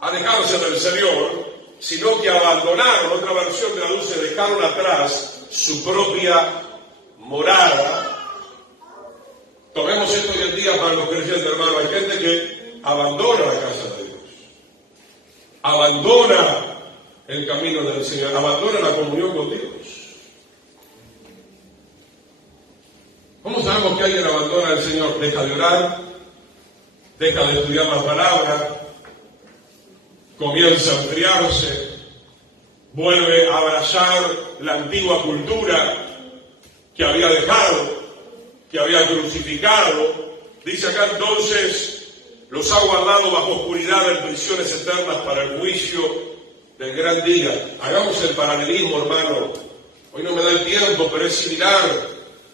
alejarse del Señor, sino que abandonaron, otra versión traduce, dejaron atrás su propia morada. Tomemos esto hoy en día para los creyentes, hermanos. Hay gente que abandona la casa de Dios, abandona el camino del Señor, abandona la comunión con Dios. ¿Cómo sabemos que alguien abandona al Señor? Deja de orar, deja de estudiar la palabra, comienza a enfriarse, vuelve a abrazar la antigua cultura que había dejado, que había crucificado. Dice acá entonces, los ha guardado bajo oscuridad en prisiones eternas para el juicio del gran día. Hagamos el paralelismo, hermano. Hoy no me da el tiempo, pero es similar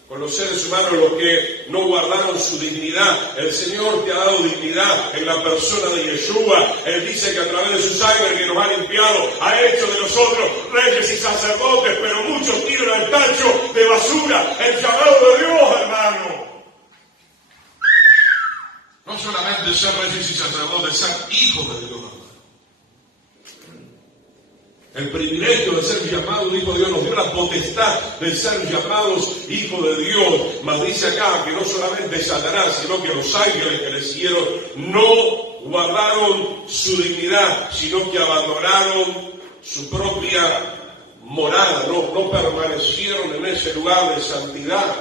con los seres humanos, los que no guardaron su dignidad. El Señor te ha dado dignidad en la persona de Yeshua. Él dice que a través de su sangre que nos ha limpiado, ha hecho de nosotros reyes y sacerdotes, pero muchos tiran al tacho de basura el llamado de Dios, hermano. No solamente ser reyes y sacerdotes, ser hijos de Dios. El privilegio de ser llamados hijo de Dios nos dio la potestad de ser llamados hijos de Dios. Mas dice acá que no solamente Satanás, sino que los ángeles que le siguieron no guardaron su dignidad, sino que abandonaron su propia morada, no permanecieron en ese lugar de santidad.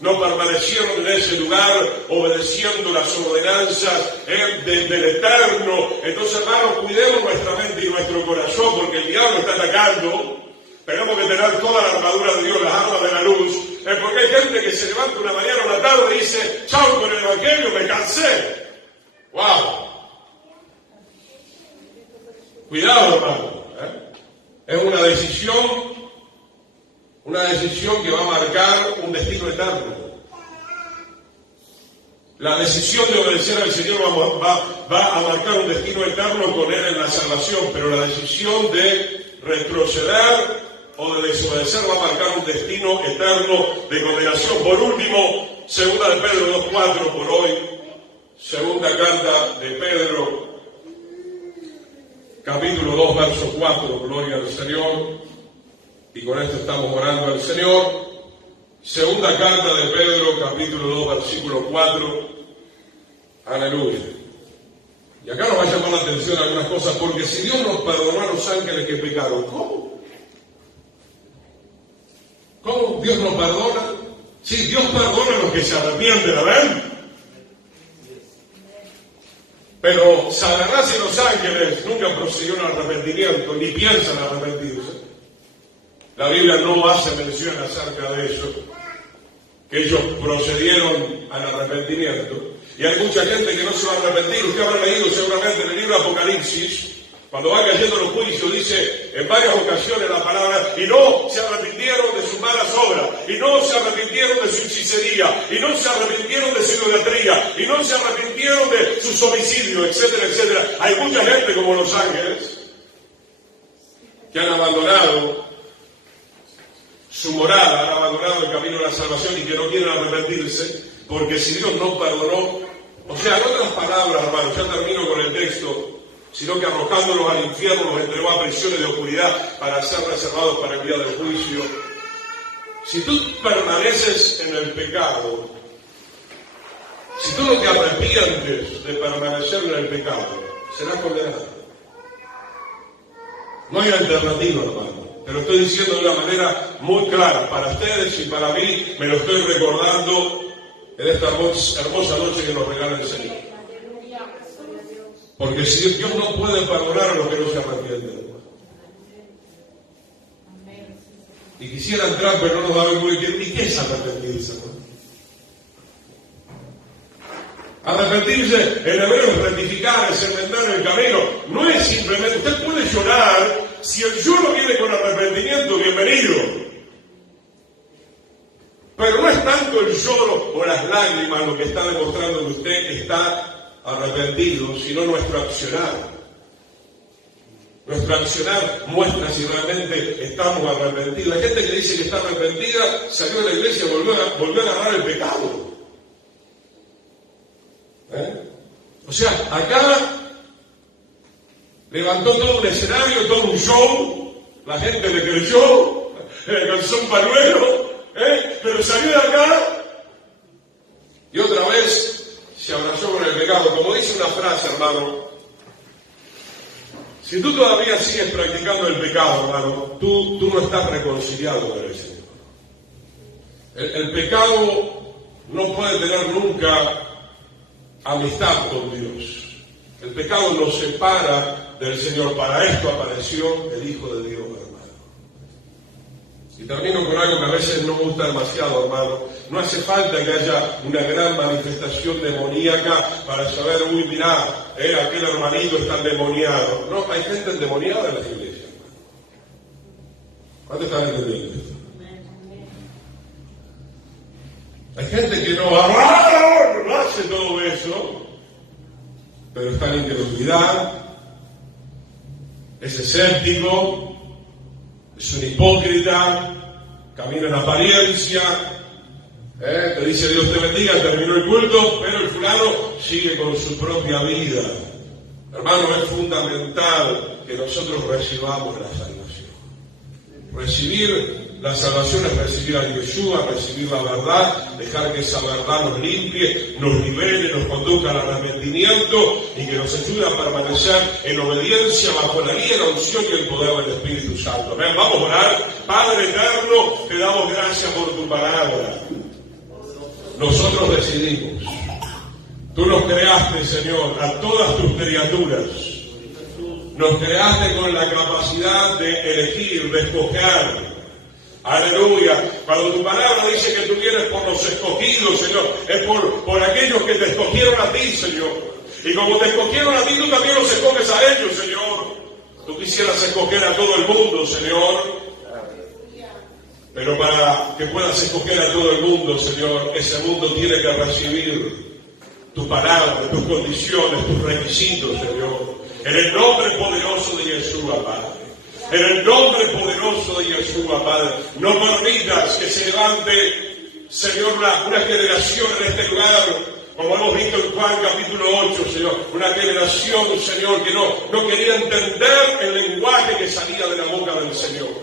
No permanecieron en ese lugar obedeciendo las ordenanzas del Eterno. Entonces, hermanos, cuidemos nuestra mente y nuestro corazón, porque el diablo está atacando. Tenemos que tener toda la armadura de Dios, las armas de la luz. Porque hay gente que se levanta una mañana o una tarde y dice, chao con el Evangelio, me cansé. ¡Wow! Cuidado, hermano. Es una decisión que va a marcar un destino eterno. La decisión de obedecer al Señor va a marcar un destino eterno con Él en la salvación, pero la decisión de retroceder o de desobedecer va a marcar un destino eterno de condenación. Por último, segunda de Pedro 2:4 por hoy, segunda carta de Pedro, capítulo 2, verso 4, gloria al Señor. Y con esto estamos orando al Señor. Segunda carta de Pedro, capítulo 2, versículo 4. Aleluya. Y acá nos va a llamar la atención algunas cosas, porque si Dios nos perdonó a los ángeles que pecaron, ¿cómo? ¿Cómo Dios nos perdona? Sí, Dios perdona a los que se arrepienten, ¿verdad? Pero Satanás y los ángeles nunca procedieron al arrepentimiento, ni piensan arrepentirse. La Biblia no hace mención acerca de eso, que ellos procedieron al arrepentimiento. Y hay mucha gente que no se va a arrepentir. Usted habrá leído seguramente en el libro de Apocalipsis, cuando va cayendo los juicios, dice en varias ocasiones la palabra, y no se arrepintieron de sus malas obras, y no se arrepintieron de su hechicería, y no se arrepintieron de su idolatría, y no se arrepintieron de sus homicidios, etcétera, etcétera. Hay mucha gente como los ángeles que han abandonado su morada, han abandonado el camino de la salvación y que no quieren arrepentirse, porque si Dios no perdonó, o sea, en otras palabras, hermanos, ya termino con el texto, sino que arrojándolos al infierno los entregó a prisiones de oscuridad para ser reservados para el día del juicio. Si tú permaneces en el pecado, si tú no te arrepientes de permanecer en el pecado, serás condenado. No hay alternativa, hermano. Te lo estoy diciendo de una manera muy clara para ustedes y para mí. Me lo estoy recordando en esta hermosa noche que nos regala el Señor. Porque si Dios no puede perdonar a los que no se arrepienten. Y quisiera entrar, pero no nos da muy bien. ¿Y qué es arrepentirse? Arrepentirse en hebreo es rectificar, es enmendar el camino. No es simplemente, usted puede llorar. Si el lloro viene con arrepentimiento, bienvenido. Pero no es tanto el lloro o las lágrimas lo que está demostrando que usted está arrepentido, sino nuestro accionar. Nuestro accionar muestra si realmente estamos arrepentidos. Hay gente que dice que está arrepentida, salió de la iglesia y volvió a agarrar el pecado. O sea, acá levantó todo un escenario, todo un show, la gente le creyó, calzó un pañuelo, pero salió de acá y otra vez se abrazó con el pecado. Como dice una frase, hermano, Si tú todavía sigues practicando el pecado, hermano, tú no estás reconciliado con el Señor. El pecado no puede tener nunca amistad con Dios. El pecado nos separa del Señor. Para esto apareció el Hijo de Dios, hermano. Y termino con algo que a veces no me gusta demasiado, hermano. No hace falta que haya una gran manifestación demoníaca para saber, uy, mirá, aquel hermanito está endemoniado. No, hay gente endemoniada en la iglesia, hermano. ¿Cuántos están entendiendo esto? Hay gente que no hace todo eso, pero está en incredulidad, es escéptico, es un hipócrita, camina en apariencia, te dice Dios te bendiga, terminó el culto, pero el fulano sigue con su propia vida. Hermano, es fundamental que nosotros recibamos la salvación. Recibir la salvación es recibir a Yeshua, recibir la verdad, dejar que esa verdad nos limpie, nos libere, nos conduzca al arrepentimiento y que nos ayude a permanecer en obediencia bajo la guía, la unción y el poder del Espíritu Santo. Amén. Vamos a orar. Padre eterno, te damos gracias por tu palabra. Nosotros decidimos. Tú nos creaste, Señor, a todas tus criaturas. Nos creaste con la capacidad de elegir, de escoger. Aleluya. Cuando tu palabra dice que tú vienes por los escogidos, Señor, es por aquellos que te escogieron a ti, Señor. Y como te escogieron a ti, tú también los escoges a ellos, Señor. Tú quisieras escoger a todo el mundo, Señor. Pero para que puedas escoger a todo el mundo, Señor, ese mundo tiene que recibir tu palabra, tus condiciones, tus requisitos, Señor. En el nombre poderoso de Yeshua, Padre. En el nombre poderoso de Yeshua, Padre. No permitas que se levante, Señor, una generación en este lugar, como hemos visto en Juan capítulo 8, Señor. Una generación, Señor, que no quería entender el lenguaje que salía de la boca del Señor.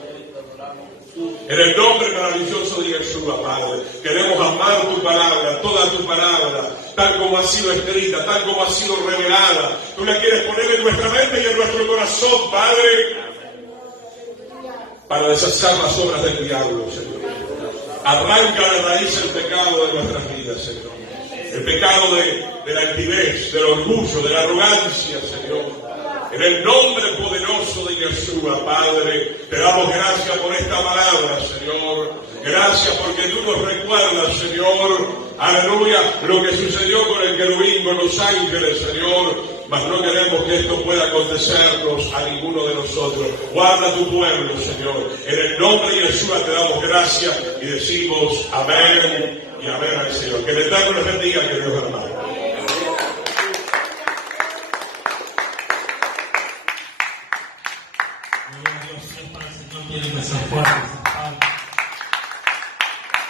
En el nombre maravilloso de Yeshua, Padre, queremos amar tu palabra, toda tu palabra, tal como ha sido escrita, tal como ha sido revelada. Tú la quieres poner en nuestra mente y en nuestro corazón, Padre, para deshacer las obras del diablo, Señor. Arranca de raíz el pecado de nuestras vidas, Señor. El pecado de la altivez, del orgullo, de la arrogancia, Señor. En el nombre poderoso de Yeshua, Padre, te damos gracias por esta palabra, Señor. Gracias porque tú nos recuerdas, Señor, aleluya, lo que sucedió con el querubín, con los ángeles, Señor. Mas no queremos que esto pueda acontecernos a ninguno de nosotros. Guarda tu pueblo, Señor. En el nombre de Yeshua te damos gracias y decimos amén y amén al Señor. Que el Eterno les bendiga, queridos hermanos. Tienen que ser fuertes, Padre.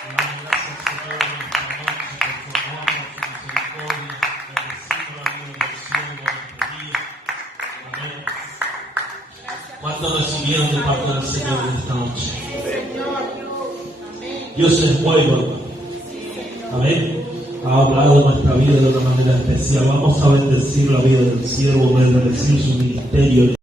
Le damos gracias, Señor, en esta noche por su amor, por su misericordia. Bendecido la vida del cielo, nuestro día. Amén. ¿Cuántos recibieron de parte del Señor en esta noche? Dios es bueno. Amén. Ha hablado de nuestra vida de una manera especial. Vamos a bendecir la vida del siervo, bendecir su ministerio.